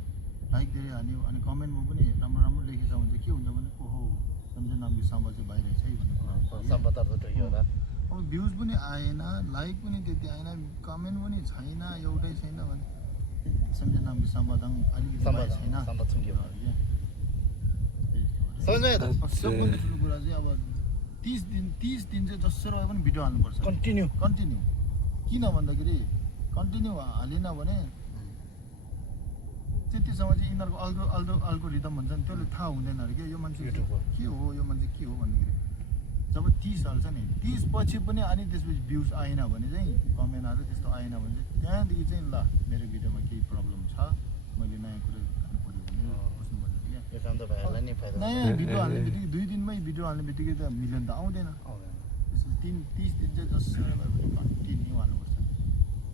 लाइक धेरै हान्यो अनि कमेन्टमा पनि राम्रो राम्रो लेखेछ भने चाहिँ के हुन्छ भने ओहो सम्झे नाम बिसामा चाहिँ बाहिर छ है भन्ने कुरा सम्पदार्थ त यो होला अब भ्युज पनि आएन लाइक पनि त्यति आएन कमेन्ट पनि छैन एउटै छैन भने सम्झे नाम बिसाम्बदाङ अलिकति बाहिर छैन सम्पद सुन्यो सबभन्दा ठुलो कुरा चाहिँ अब 30 दिन चाहिँ जसरी भए पनि भिडियो हाल्नुपर्छ कन्टिन्यू किन भन्दाखेरि कन्टिन्यू हालेन भने त्यतिसम्म चाहिँ यिनीहरूको अल्गोरिदम भन्छ नि त्यसले थाहा हुँदैन अरे क्या यो मान्छे के हो यो मान्छे के हो भन्दाखेरि जब 30 हाल्छ नि 30 पछि पनि अनि त्यसपछि भ्युज आएन भने चाहिँ कमेन्टहरू त्यस्तो आएन भने चाहिँ त्यहाँदेखि चाहिँ ल मेरो भिडियोमा केही प्रब्लम छ मैले नयाँ कुरा गर्नु पऱ्यो भने बुझ्नु पर्छ क्या यो काम त भाइहरूलाई नै फाइदा नयाँ भिडियो हाल्ने बित्तिकै 2 दिनमै भिडियो हाल्ने बित्तिकै त मिलियन त आउँदैन त्यसपछि 30 दिन चाहिँ जसरी भए पनि कन्टिन्यू हाल्नुपर्छ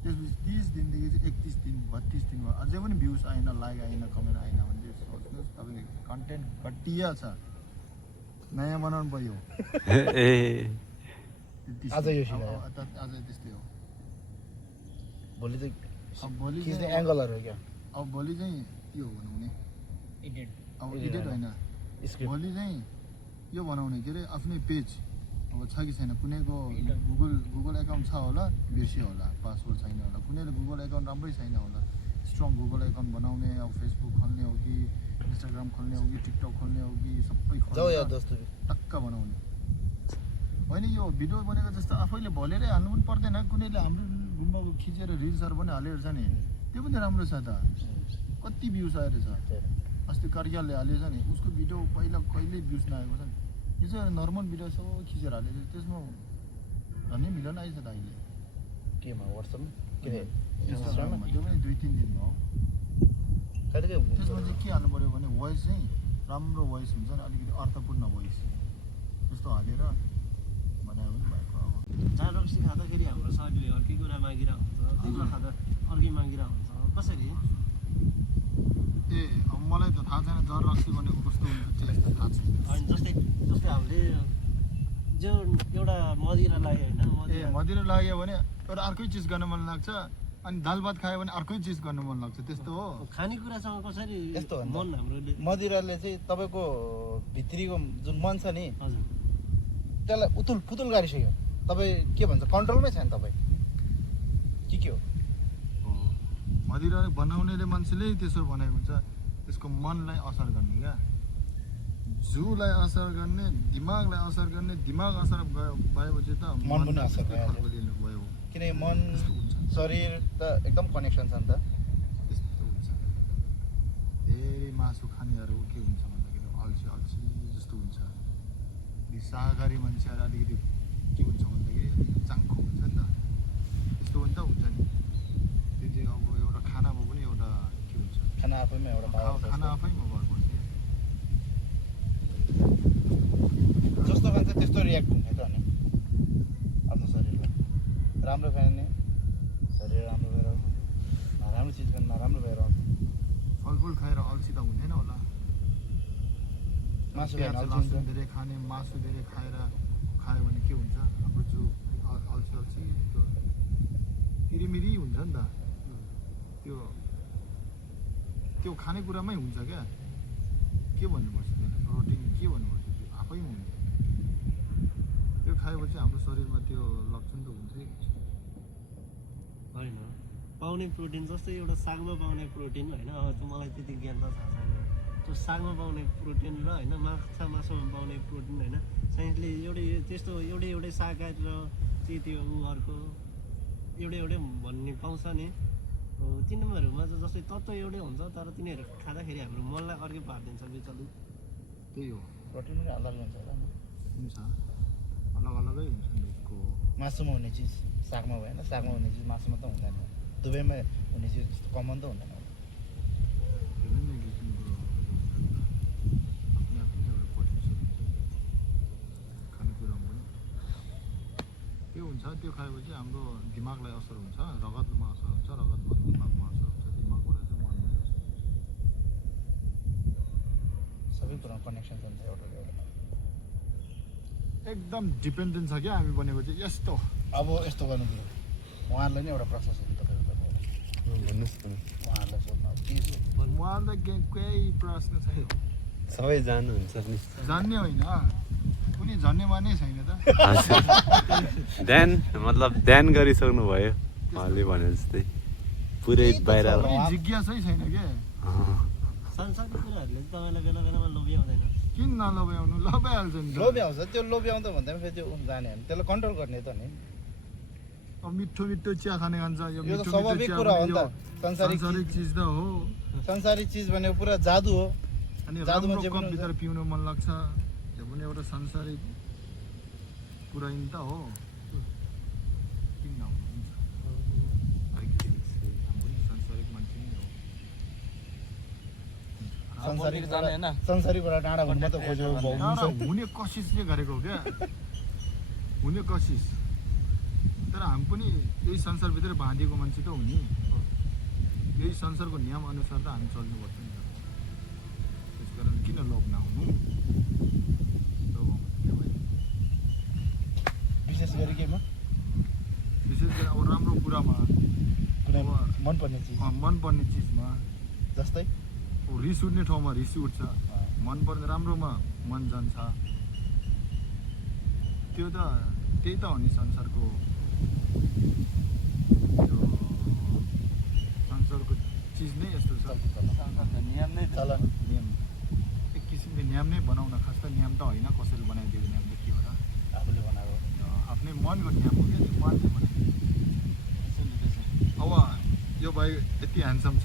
त्यसपछि 30 दिनदेखि चाहिँ 31 दिन 32 दिनमा अझै पनि भ्युज आएन लाइक आएन कमेन्ट आएन भने चाहिँ सोच्नुहोस् तपाईँको कन्टेन्ट घटिया छ नयाँ बनाउनु पऱ्यो आज यो सिकायो। आज त्यस्तै हो भोलि चाहिँ अब भोलि खिच्ने चाहिँ एङ्गलहरू हो क्या अब भोलि चाहिँ के हो बनाउने अब Edit एडिट होइन स्क्रिप्ट भोलि चाहिँ यो बनाउने के अरे आफ्नै पेज अब छ कि छैन कुनैको गुगल एकाउन्ट छ होला बिर्सियो होला पासवर्ड छैन होला कुनैले गुगल एकाउन्ट राम्रै छैन होला स्ट्रङ गुगल एकाउन्ट बनाउने अब फेसबुक खोल्ने हो कि इन्स्टाग्राम खोल्ने हो कि टिकटक खोल्ने हो कि सबै जाऊ यार खोल्ने दोस्तहरू टक्क बनाउने होइन यो भिडियो बनेको जस्तो आफैले भलेरै हाल्नु पनि पर्दैन कुनैले हाम्रो गुम्बाको खिचेर रिल्सहरू पनि हालेर छ नि त्यो पनि राम्रो छ त कति भ्युज आएर छ अस्ति कार्यालय हालेछ नि उसको भिडियो पहिला कहिल्यै भ्युज नआएको छ नि यो चाहिँ नर्मल भिडियो यसो खिचेर हालेर त्यसमा झन् मिलन आइछ त अहिले केमा वाट्सएपमा के इन्स्टाग्राममा त्यो पनि 2-3 दिनमा हो कहिले त्यसमा चाहिँ के हाल्नु पऱ्यो भने भोइस चाहिँ राम्रो भोइस हुन्छ नि अलिकति अर्थपूर्ण भोइस त्यस्तो हालेर बनायो भने भएको अब चार रक्सी खाँदाखेरि हाम्रो शरीरले अर्कै कुरा मागिरहेको हुन्छ तिम्रो खाँदा अर्कै मागिरहेको हुन्छ कसरी ए अब मलाई त थाहा छैन जर रक्सी भनेको कस्तो हुन्छ टेस्ट थाहा छैन अनि जस्तै हामीले जो एउटा मदिरा लाग्यो होइन ए मदिरा लाग्यो भने एउटा अर्कै चिज गर्न मन लाग्छ अनि दाल भात खायो भने अर्कै चिज गर्नु मन लाग्छ त्यस्तो हो खानेकुरासँग कसरी यस्तो हो नि त। मन हाम्रोले मदिराले चाहिँ तपाईँको भित्रीको जुन मन छ नि हजुर त्यसलाई उतुल पुतुल गाडिसक्यो तपाईँ के भन्छ कन्ट्रोलमै छैन तपाईँ के हो मदिरा बनाउनेले मान्छेले त्यसो भनेको हुन्छ त्यसको मनलाई असर गर्ने क्या जिउलाई असर गर्ने दिमागलाई असर गर्ने दिमाग असर भएपछि त मन पनि असर त्यस्तै भइहाल्छ। खालको लिनु भयो किनकि मन त्यस्तो हुन्छ शरीर त एकदम कनेक्सन छ नि त त्यस्तो हुन्छ धेरै मासु खानेहरू के हुन्छ भन्दाखेरि अल्छी जस्तो हुन्छ शाकाहारी मान्छेहरू अलिकति के हुन्छ भन्दाखेरि चाङ्खो हुन्छ नि त त्यस्तो पनि त हुन्छ नि त्यो चाहिँ अब एउटा खानामा पनि एउटा के हुन्छ खाना आफैमा एउटा पावर छ खाना आफैमा भर पर्छ जस्तो खान्छ त्यस्तो रियाक्ट हुने त अनि आफ्नो शरीरलाई राम्रो खायो भने शरीर राम्रो भएर आउँछ नराम्रो चिज खायो भने नराम्रो भएर आउँछ फलफुल खाएर अल्छी त हुँदैन होला मासु प्याज खायो भने लसुन अल्छी धेरै खाने मासु धेरै खायो भने के हुन्छ हाम्रो जिउ अल्छी त्यो किरिमिरी हुन्छ नि त त्यो खानेकुरामै हुन्छ क्या के भन्नुपर्छ त्यसलाई प्रोटिन के भन्नुपर्छ त्यो आफैमा हुन्छ त्यो खाएपछि हाम्रो शरीरमा त्यो लक्षण त हुन्छै हुन्छ होइन पाउने प्रोटिन जस्तै एउटा सागमा पाउने प्रोटिन होइन अब त्यो मलाई त्यति ज्ञान त थाहा छैन सागमा पाउने प्रोटिन र होइन माछा मासुमा पाउने प्रोटिन होइन साइन्सले एउटै शाकाहारी र चाहिँ त्यो अर्को एउटै भन्ने पाउँछ नि तिनीहरूमा चाहिँ जस्तै तत्त्व एउटै हुन्छ तर तिनीहरू खाँदाखेरि हाम्रो मनलाई अर्कै पारिदिन्छ बेचल्नु त्यही हो प्रोटिन पनि अलग हुन्छ होला नि हुन्छ अलग अलगै हुन्छ भेजको मासुमा हुने चिज सागमा भएन सागमा हुने चिज मासुमा त हुँदैन दुवैमा हुने चिज त्यस्तो कमन त हुँदैन त्यो हुन्छ त्यो खाएपछि हाम्रो दिमागलाई असर हुन्छ रगतमा असर हुन्छ रगतमा दिमागमा असर हुन्छ दिमागबाट चाहिँ मनमा असर हुन्छ सबै कुरा कनेक्सन छ एउटा एकदम डिपेन्डेन्ट छ क्या हामी भनेको चाहिँ यस्तो अब यस्तो गर्नु पऱ्यो उहाँहरूलाई नै एउटा प्रोसेस हुन्छ तपाईँको भन्नुहोस् न उहाँहरूलाई सोध्नु अब के सोध्नु उहाँलाई केही प्रश्न छैन सबै जानुहुन्छ नि जान्ने होइन कुनै जन्नेमा नै छैन त ध्यान गरिसक्नु भयो उहाँले भने जस्तै पुरै बाहिर कुनै जिज्ञासै छैन क्या संसारको कुराहरूले तपाईँलाई बेला बेलामा लोभ्याउँदैन किन नलोभ्याउनु लोभ्याइहाल्छ नि त। लोभ्याउँछ त्यो लोभ्याउँदा भन्दा पनि फेरि त्यो जाने हो त्यसलाई कन्ट्रोल गर्ने त नि अब मिठो मिठो चिया खाने खान्छ यो त मिठो मिठो स्वाभाविक चिया कुरा हो नि त भनेको सांसारिक चिज त हो संसारिक चिज भनेको पुरा जादु हो अनि जादुमा राम्रो जे पनि कप भित्र पिउनु मन लाग्छ त्यो पनि एउटा सांसारिक कुरा नि त हो किन नहुनुहुन्छ अलिकति हाम्रो नि सांसारिक मान्छे नै हो संसारिकबाट टाढा हुनु मात्रै खोज्यो टाढा हुने कोसिस चाहिँ गरेको हो क्या हुने कोसिस तर हामी पनि यही संसारभित्र बाँधिएको मान्छे त हो नि यही संसारको नियम अनुसार त हामी चल्नुपर्छ नि त त्यसकारण किन लोभ नहुनु विशेष गरी केमा विशेष गरी अब राम्रो कुरामा कुनै मनपर्ने चिज मनपर्ने चिजमा जस्तै रिस उठ्ने ठाउँमा रिस उठ्छ मनपर्ने राम्रोमा मन जान्छ त्यो त त्यही त हो नि संसारको यो संसारको चिज नै यस्तो छ नियम नै चलन नियम एक किसिमले नियम नै बनाउन खास त नियम त होइन कसैले बनाइदिएको नियम त के हो र आफूले बनाएको आफ्नै मनको नियम हो क्या त्यो मनले बनाइदिएको अब यो भाइ यति ह्यान्डसम छ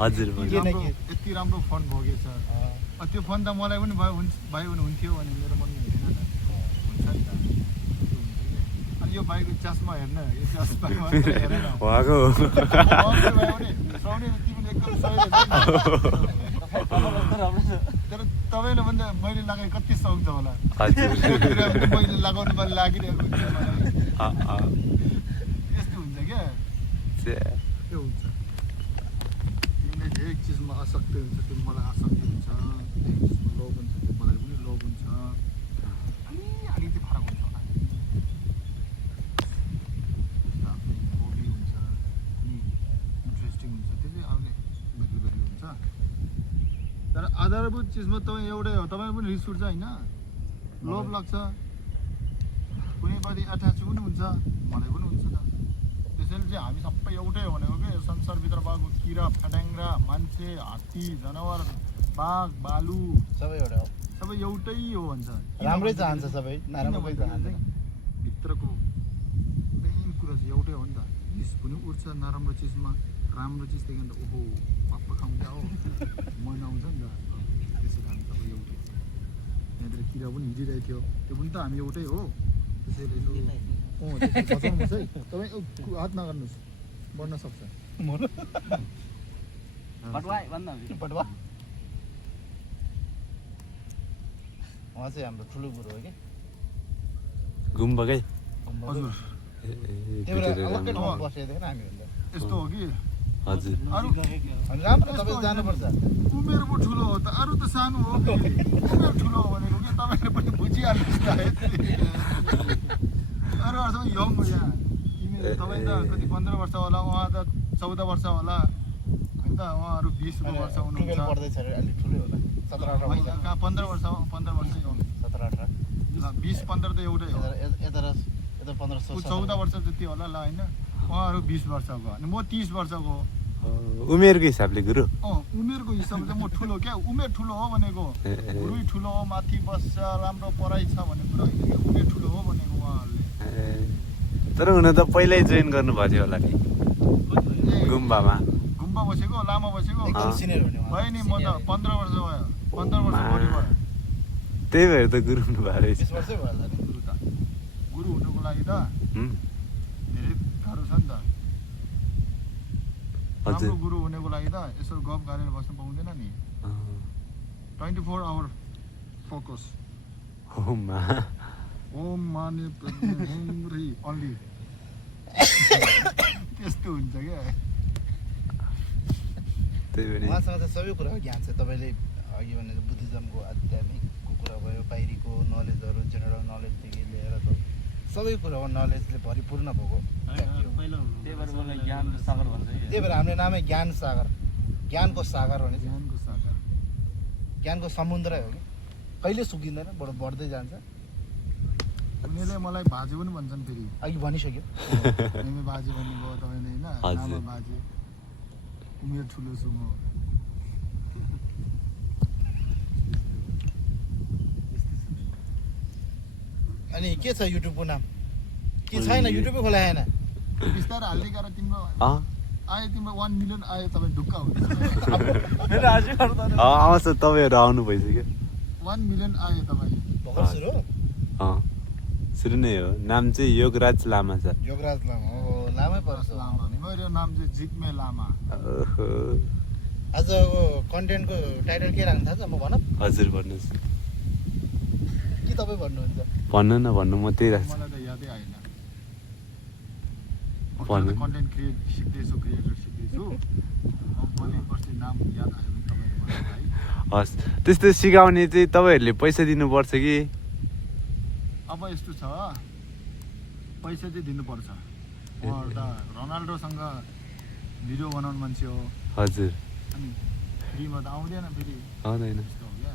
हजुर यति राम्रो फोन भोगेछ त्यो फोन त मलाई पनि भाइ हुनुहुन्थ्यो भने मेरो मनमा हुँदैन त हुन्छ नि त अनि यो भाइको चस्मा हेर्न यो चस्मा हेरेन उहाँको एकदम सही तर तपाईँले भन्दा मैले लगाए कति सुहाउँछ होला मैले लगाउनु पर्ने लागिरहेको हुन्छ यस्तो हुन्छ क्या त्यो हुन्छ तिमीले जे एक चिजमा आसक्ति हुन्छ त्यो मलाई आसक्ति हुन्छ एक चिजमा लोभ हुन्छ त्यो मलाई पनि लोभ हुन्छ अलिकति फरक हुन्छ होला त्यस्तो आफ्नै हबी हुन्छ अनि इन्ट्रेस्टिङ हुन्छ त्यो चाहिँ आफ्नै बेग्लै बेग्लै हुन्छ तर आधारभूत चिजमा तपाईँ एउटै हो तपाईँ पनि रिस उठ्छ होइन लोभ लाग्छ कुनैपट्टि एट्याच पनि हुन्छ मलाई पनि हुन्छ त त्यसैले चाहिँ हामी सबै एउटै हो भनेको क्या यो संसारभित्र भएको किरा फट्याङ्ग्रा मान्छे हात्ती जनावर बाघ भालु सबै एउटा हो सबै एउटै हो भन्छ राम्रै चाहन्छ सबै नराम्रो कोही चाहन्छ भित्रको मेन कुरा चाहिँ एउटै हो नि त रिस पनि उठ्छ नराम्रो चिजमा राम्रो चिज देख्यो भने त ओहो पाप्पा खाउँदा हो मन आउँछ नि त त्यसै कारण सबै एउटै छ यहाँनिर किरा पनि हिँडिरहेको थियो त्यो पनि त हामी एउटै हो त्यसैले बचाउनुहोस् है तपाईँ हात नगर्नुहोस् बढ्न सक्छ पटवा उहाँ चाहिँ हाम्रो ठुलो गुरु हो कि गुम्बाकै हजुर त्यो बेला अलग्गै ठाउँमा बसेको थिएन हामी यस्तो हो कि हजुर अरू अनि राम्रो तपाईँ जानुपर्छ उमेर पो ठुलो हो त अरू त सानो हो फेरि उमेर ठुलो हो भनेको कि तपाईँले पनि बुझिहाल्नुहोस् न अरूहरूसँग यङ हो यहाँ तपाईँ त कति 15 वर्ष होला उहाँ त 14 वर्ष होला होइन त उहाँहरू 20 वर्ष हुनुहुन्छ पढ्दैछ अरे अलिक ठुलै होला 17-18 वर्ष कहाँ 15 वर्ष हो 15 वर्षै हो 17-18 ल 20-15 त एउटै हो यता 15 ऊ 14 वर्ष जति होला ल होइन उहाँहरू 20 वर्षको अनि म 30 वर्षको उमेरको हिसाबले गुरु उमेरको हिसाबले चाहिँ म ठुलो क्या उमेर ठुलो हो भनेको गुरु ठुलो हो माथि बस्छ राम्रो पढाइ छ भन्ने कुरा होइन कि उमेर ठुलो हो भनेको उहाँहरूले तर हुन त पहिल्यै जोइन गर्नु भयो होला नि गुम्बामा गुम्बा बसेको लामा बसेको एकदम सिनियर हुने उहाँ। भयो नि म त 15 वर्ष भयो 15 वर्ष बढी भयो त्यही भएर त गुरु हुनु भएको रहेछ 20 वर्षै भयो होला नि गुरु त गुरु हुनुको लागि त हुँ? धेरै गाह्रो छ नि त हजुर राम्रो गुरु हुनेको लागि त यसो गफ गरेर बस्नु पाउँदैन नि 24 आवर फोकस होममा ओम माने ओन्ली त्यस्तो हुन्छ क्या त्यही भएर उहाँसँग त सबै कुराको ज्ञान छ तपाईँले अघि भने बुद्धिज्मको आध्यात्मिकको कुरा भयो बाहिरीको नलेजहरू जेनरल नलेजदेखि लिएर त सबै कुराको नलेजले भरिपूर्ण भएको व्यक्ति हो। त्यही भएर मलाई ज्ञान सागर भन्छ त्यही भएर हाम्रो नामै ज्ञान सागर ज्ञानको सागर भने चाहिँ ज्ञानको सागर ज्ञानको समुद्रै हो कि कहिले सुकिँदैन बडो बढ्दै जान्छ उनीहरूले मलाई बाजे पनि भन्छन् फेरि अघि भनिसक्यो मेमे बाजे भन्नुभयो तपाईँले होइन हजुर। लामा बाजे उमेर ठुलो छु म अनि के छ युट्युबको नाम के छैन युट्युबै खोलाएन बिस्तारै हाल्दै गएर तिम्रो आयो तिम्रो 1 मिलियन आयो तपाईँ ढुक्क हुन्छ आउँछ तपाईँहरू आउनु भइसक्यो 1 मिलियन आयो तपाईँ भर्खर सुरु सुरु नै हो नाम चाहिँ योगराज लामा छ योगराज लामा हो लामै पर्छ लामा मेरो नाम चाहिँ जिग्मे लामा ओहो आजको कन्टेन्टको टाइटल के राख्नु थाहा छ म भन हजुर भन्नुहोस् कि तपाईँ भन्नुहुन्छ भन्नु न भन्नु म त्यही राख्छु मलाई त यादै आएन भन्नु। कन्टेन्ट क्रिएट सिक्दैछु क्रिएटर सिक्दैछु अब भोलि पर्सि नाम याद आयो भने तपाईँले मलाई है हस् त्यस्तो सिकाउने चाहिँ तपाईँहरूले पैसा दिनुपर्छ कि अब यस्तो छ पैसा चाहिँ दिनुपर्छ उहाँहरू त रोनाल्डोसँग भिडियो बनाउने मान्छे हो हजुर अनि फ्रीमा त आउँदैन फेरि आउँदैन यस्तो हो क्या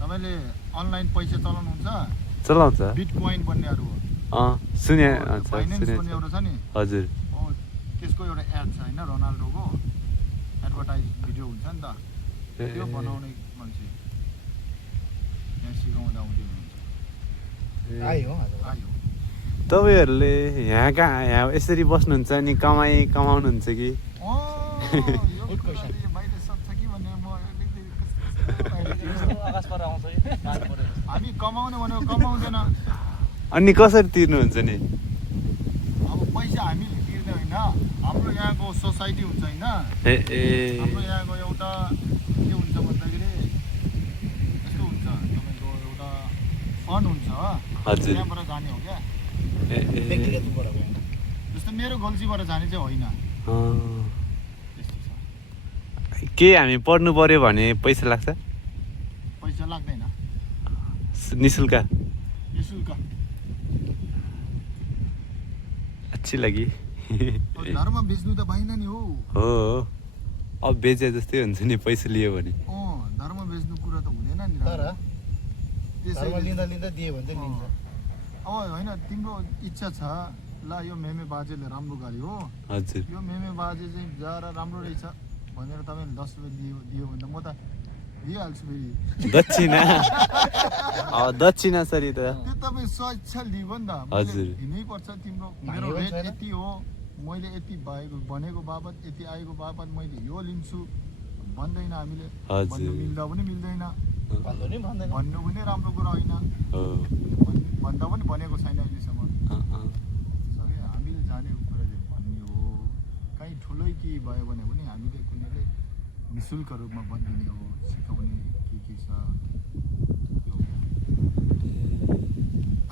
तपाईँले अनलाइन पैसा चलाउनुहुन्छ चलाउँछ बिटकोइन भन्नेहरू हो सुने फाइनेन्स भन्ने एउटा छ नि हजुर हो त्यसको एउटा एड छ होइन रोनाल्डोको एडभर्टाइज भिडियो हुन्छ नि त त्यो बनाउने मान्छे यहाँ सिकाउँदा आउँदै हुनुहुन्छ आयो हजुर आयो तपाईँहरूले यहाँ कहाँ यहाँ यसरी बस्नुहुन्छ अनि कमाउनुहुन्छ कि यो कुरा चाहिँ बाहिर सक्छ कि भन्ने म हामी कमाउने भनेको कमाउँदैन अनि कसरी तिर्नुहुन्छ नि अब पैसा हामीले तिर्ने होइन हाम्रो यहाँको सोसाइटी हुन्छ होइन ए हाम्रो यहाँको एउटा के हुन्छ भन्दाखेरि यस्तो हुन्छ तपाईँको एउटा फन्ड हुन्छ हजुर। त्यहाँबाट जाने हो क्या व्यक्तिगतबाट भयो जस्तो मेरो गल्तीबाट जाने चाहिँ होइन त्यस्तो छ के हामी पढ्नु पर्यो भने पैसा लाग्छ पैसा लाग्दैन निशुल्क निःशुल्क अच्छी लगी धर्म बेच्नु त भएन नि हो हो अब बेचे जस्तै हुन्छ नि पैसा लियो भने धर्म बेच्नु कुरा त हुँदैन नि तर धर्म त्यसैले लिँदा लिँदा दियो भने चाहिँ लिन्छ अब होइन तिम्रो इच्छा छ ल यो मेमे बाजेले राम्रो गर्यो हो हजुर यो मेमे बाजे चाहिँ जाएर राम्रो रहेछ भनेर तपाईँले 10 रुपियाँ दियो भने त म त दिइहाल्छु फेरि दक्षिणा सरी त त्यो तपाईँ स्वेच्छा लियो नि त हजुर। दिनै पर्छ तिम्रो मेरो माग्यो पनि रेट छैन। यति हो मैले यति भएको भनेको बापत यति आएको बापत मैले यो लिन्छु भन्दैन हामीले हजुर। भन्नु मिल्दा पनि मिल्दैन भन्नु नि भन्दैन भन्नु पनि राम्रो कुरा होइन हो भन्दा पनि भनेको छैन अहिलेसम्म सबै हामीले जानेको कुरा चाहिँ भन्ने हो कहीँ ठुलै केही भयो भने पनि हामीले कुनैले निःशुल्क रूपमा भनिदिने हो सिकाउने के छ त्यो हो।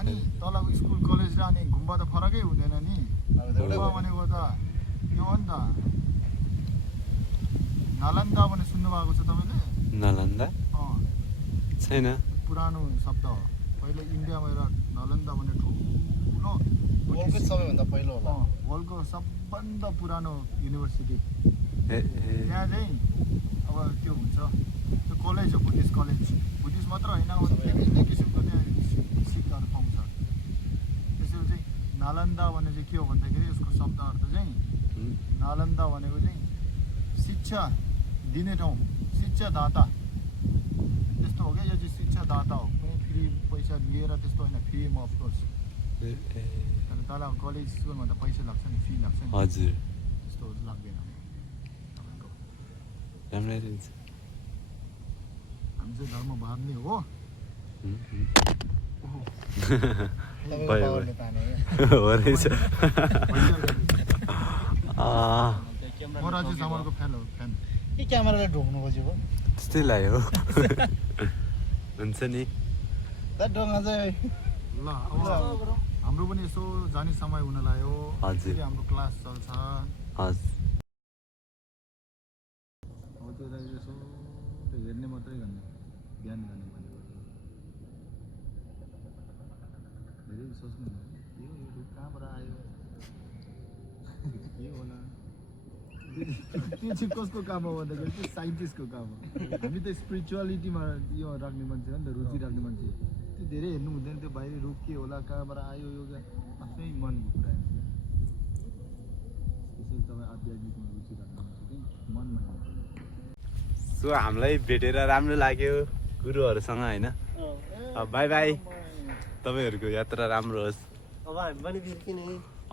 अनि तलको स्कुल कलेज र अनि घुम्बा त फरकै हुँदैन नि अब त एउटै घुम्बा भयो। भनेको त यो हो नि त नालन्दा भने सुन्नुभएको छ तपाईँले नालन्दा छैन पुरानो शब्द हो पहिले इन्डियामा एउटा नालन्दा भने ठुलो वर्ल्डकै सबैभन्दा पहिलो होला वर्ल्डको सबभन्दा पुरानो युनिभर्सिटी ए त्यहाँ चाहिँ अब त्यो हुन्छ त्यो कलेज हो बुद्धिस्ट कलेज बुद्धिस्ट मात्र होइन अब विभिन्न किसिमको त्यहाँ सिक्काहरू पाउँछ त्यसरी चाहिँ नालन्दा भने चाहिँ के हो भन्दाखेरि यसको शब्द अर्थ चाहिँ नालन्दा भनेको चाहिँ शिक्षा दिने ठाउँ, शिक्षादाता त्यस्तो हो क्या। यो चाहिँ शिक्षादाता हो, कुनै फ्री पैसा लिएर त्यस्तो होइन, फ्रीमा अफकोर्स। तर कलेज स्कुलमा त पैसा लाग्छ नि, फी लाग्छ नि, हजुर त्यस्तो लाग्दैन तपाईँको। राम्रै रहेछ। हामी चाहिँ धर्म भाग्ने हो। भयो हो रहेछ। म राजेश हमालको फ्यान हो, फ्यान। के क्यामेरालाई ढोक्नु खोजेको त्यस्तै लाग्यो हुन्छ नि त ढोक्न चाहिँ ल अब हाम्रो पनि यसो जाने समय हुन लाग्यो। हजुर। फेरि हाम्रो क्लास चल्छ। हजुर अब त्यसलाई यसो हेर्ने मात्रै गर्ने, ध्यान गर्ने भनेको धेरै सोच्नु यो कहाँबाट आयो के होला। त्यो चाहिँ कसको काम हो भन्दाखेरि त्यो साइन्टिस्टको काम हो। हामी त स्पिरिचुअलिटीमा यो राख्ने मान्छे हो नि त, रुचि राख्ने मान्छे। त्यो धेरै हेर्नु हुँदैन, त्यो बाहिर रुख के होला, कहाँबाट आयो, यो आफ्नै मनको कुरा हेर्नु क्या। त्यसैले तपाईँ आध्यात्मिकमा रुचि राख्ने मान्छे चाहिँ मनमा हेर्नु। सो हामीलाई भेटेर राम्रो लाग्यो गुरुहरूसँग होइन। बाई बाई, तपाईँहरूको यात्रा राम्रो होस्। अब हामी पनि बिर्किने।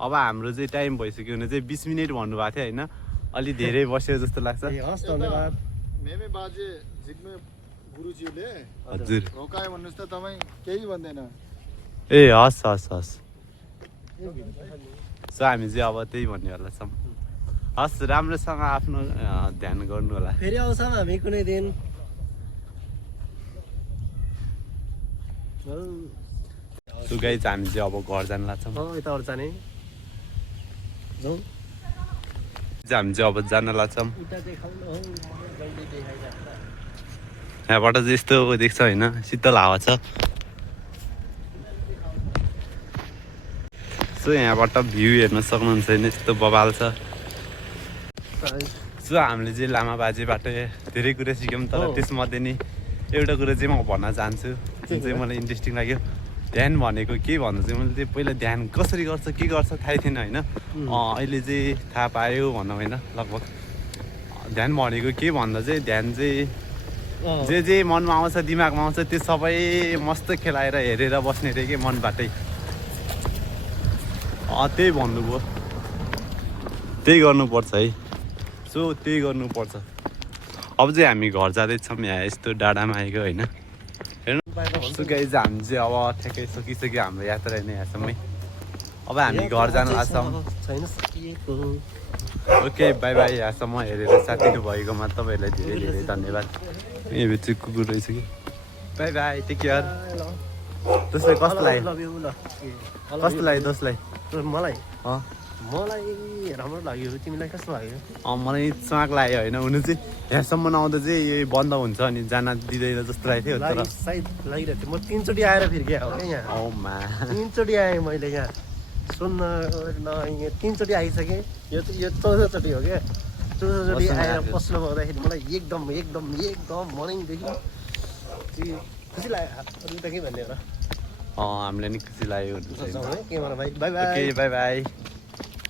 अब हाम्रो चाहिँ टाइम भइसक्यो भने चाहिँ 20 मिनट भन्नुभएको थियो होइन, अलि धेरै बस्यो जस्तो लाग्छ। हस् धन्यवाद। मेमे बाजे झिक्मे गुरुजीले हजुर रोकायो भन्नुहोस् त, तपाईँ केही भन्दैन। ए हस् हस् हस्। सो हामी चाहिँ अब त्यही भन्नेवाला छौँ। हस् राम्रोसँग आफ्नो ध्यान गर्नु होला। फेरि आउँछौँ हामी कुनै दिन। सो गाइज हामी चाहिँ अब घर जान लाग्छौँ। यताबाट जाने जाउँ। हामी चाहिँ अब जान लाग्छौँ। उता देखाउनु हौ, जहिले देखाइराख्छ। यहाँबाट चाहिँ यस्तो देख्छ होइन, शीतल हावा छ। सो यहाँबाट भ्यू हेर्न सक्नुहुन्छ होइन, यस्तो बबाल छ। सो हामीले चाहिँ लामा बाजेबाट धेरै कुरा सिक्यौँ, तर त्यसमध्ये नि एउटा कुरा चाहिँ म भन्न चाहन्छु जुन चाहिँ मलाई इन्ट्रेस्टिङ लाग्यो। ध्यान भनेको के भन्दा चाहिँ मैले चाहिँ पहिला ध्यान कसरी गर्छ के गर्छ थाहै थिएन होइन। अहिले चाहिँ थाहा पायो भनौँ होइन लगभग। ध्यान भनेको के भन्दा चाहिँ ध्यान चाहिँ जे मनमा आउँछ दिमागमा आउँछ त्यो सबै मस्त खेलाएर हेरेर बस्ने रे के मनबाटै। त्यही भन्नुभयो, त्यही गर्नुपर्छ है। सो त्यही गर्नुपर्छ। अब चाहिँ हामी घर जाँदैछौँ, यहाँ यस्तो डाँडामा आएको होइन। हेर्नु सो गाइज हामी चाहिँ अब ठ्याक्कै सकिसक्यो हाम्रो यात्रा नै यहाँसम्मै। अब हामी घर जान लाग्छौँ। छैन सकिएको। Okay by by. यहाँसम्म हेरेर साथ दिनु भएकोमा तपाईँहरूलाई धेरै धेरै धन्यवाद। यही चाहिँ कुकुर रहेछ कि। Bye bye, take care. दोस्रो कस्तो लाग्यो? कस्तो लाग्यो दोस्रोलाई? मलाई मलाई राम्रो लाग्यो। तिमीलाई कस्तो लाग्यो? मलाई चाक लाग्यो होइन। हुनु चाहिँ यहाँसम्म आउँदा चाहिँ यो बन्द हुन्छ अनि जान दिँदैन जस्तो लागेको थियो। तर सायद लागिरहेको थियो। म 3 चोटि आएर फिर्केँ हो क्या यहाँ। औमा 3 चोटि आएँ मैले यहाँ। सुन्न यहाँ 3 चोटि आइसकेँ। यो 14 चोटि हो क्या। 14 चोटि आएर पस्नु पाउँदाखेरि मलाई एकदम एकदम एकदम मर्निङदेखि खुसी लाग्यो। अरू त के भन्ने हो र। हामीलाई नि खुसी लाग्यो। के मलाई भाइ by by. Okay by by.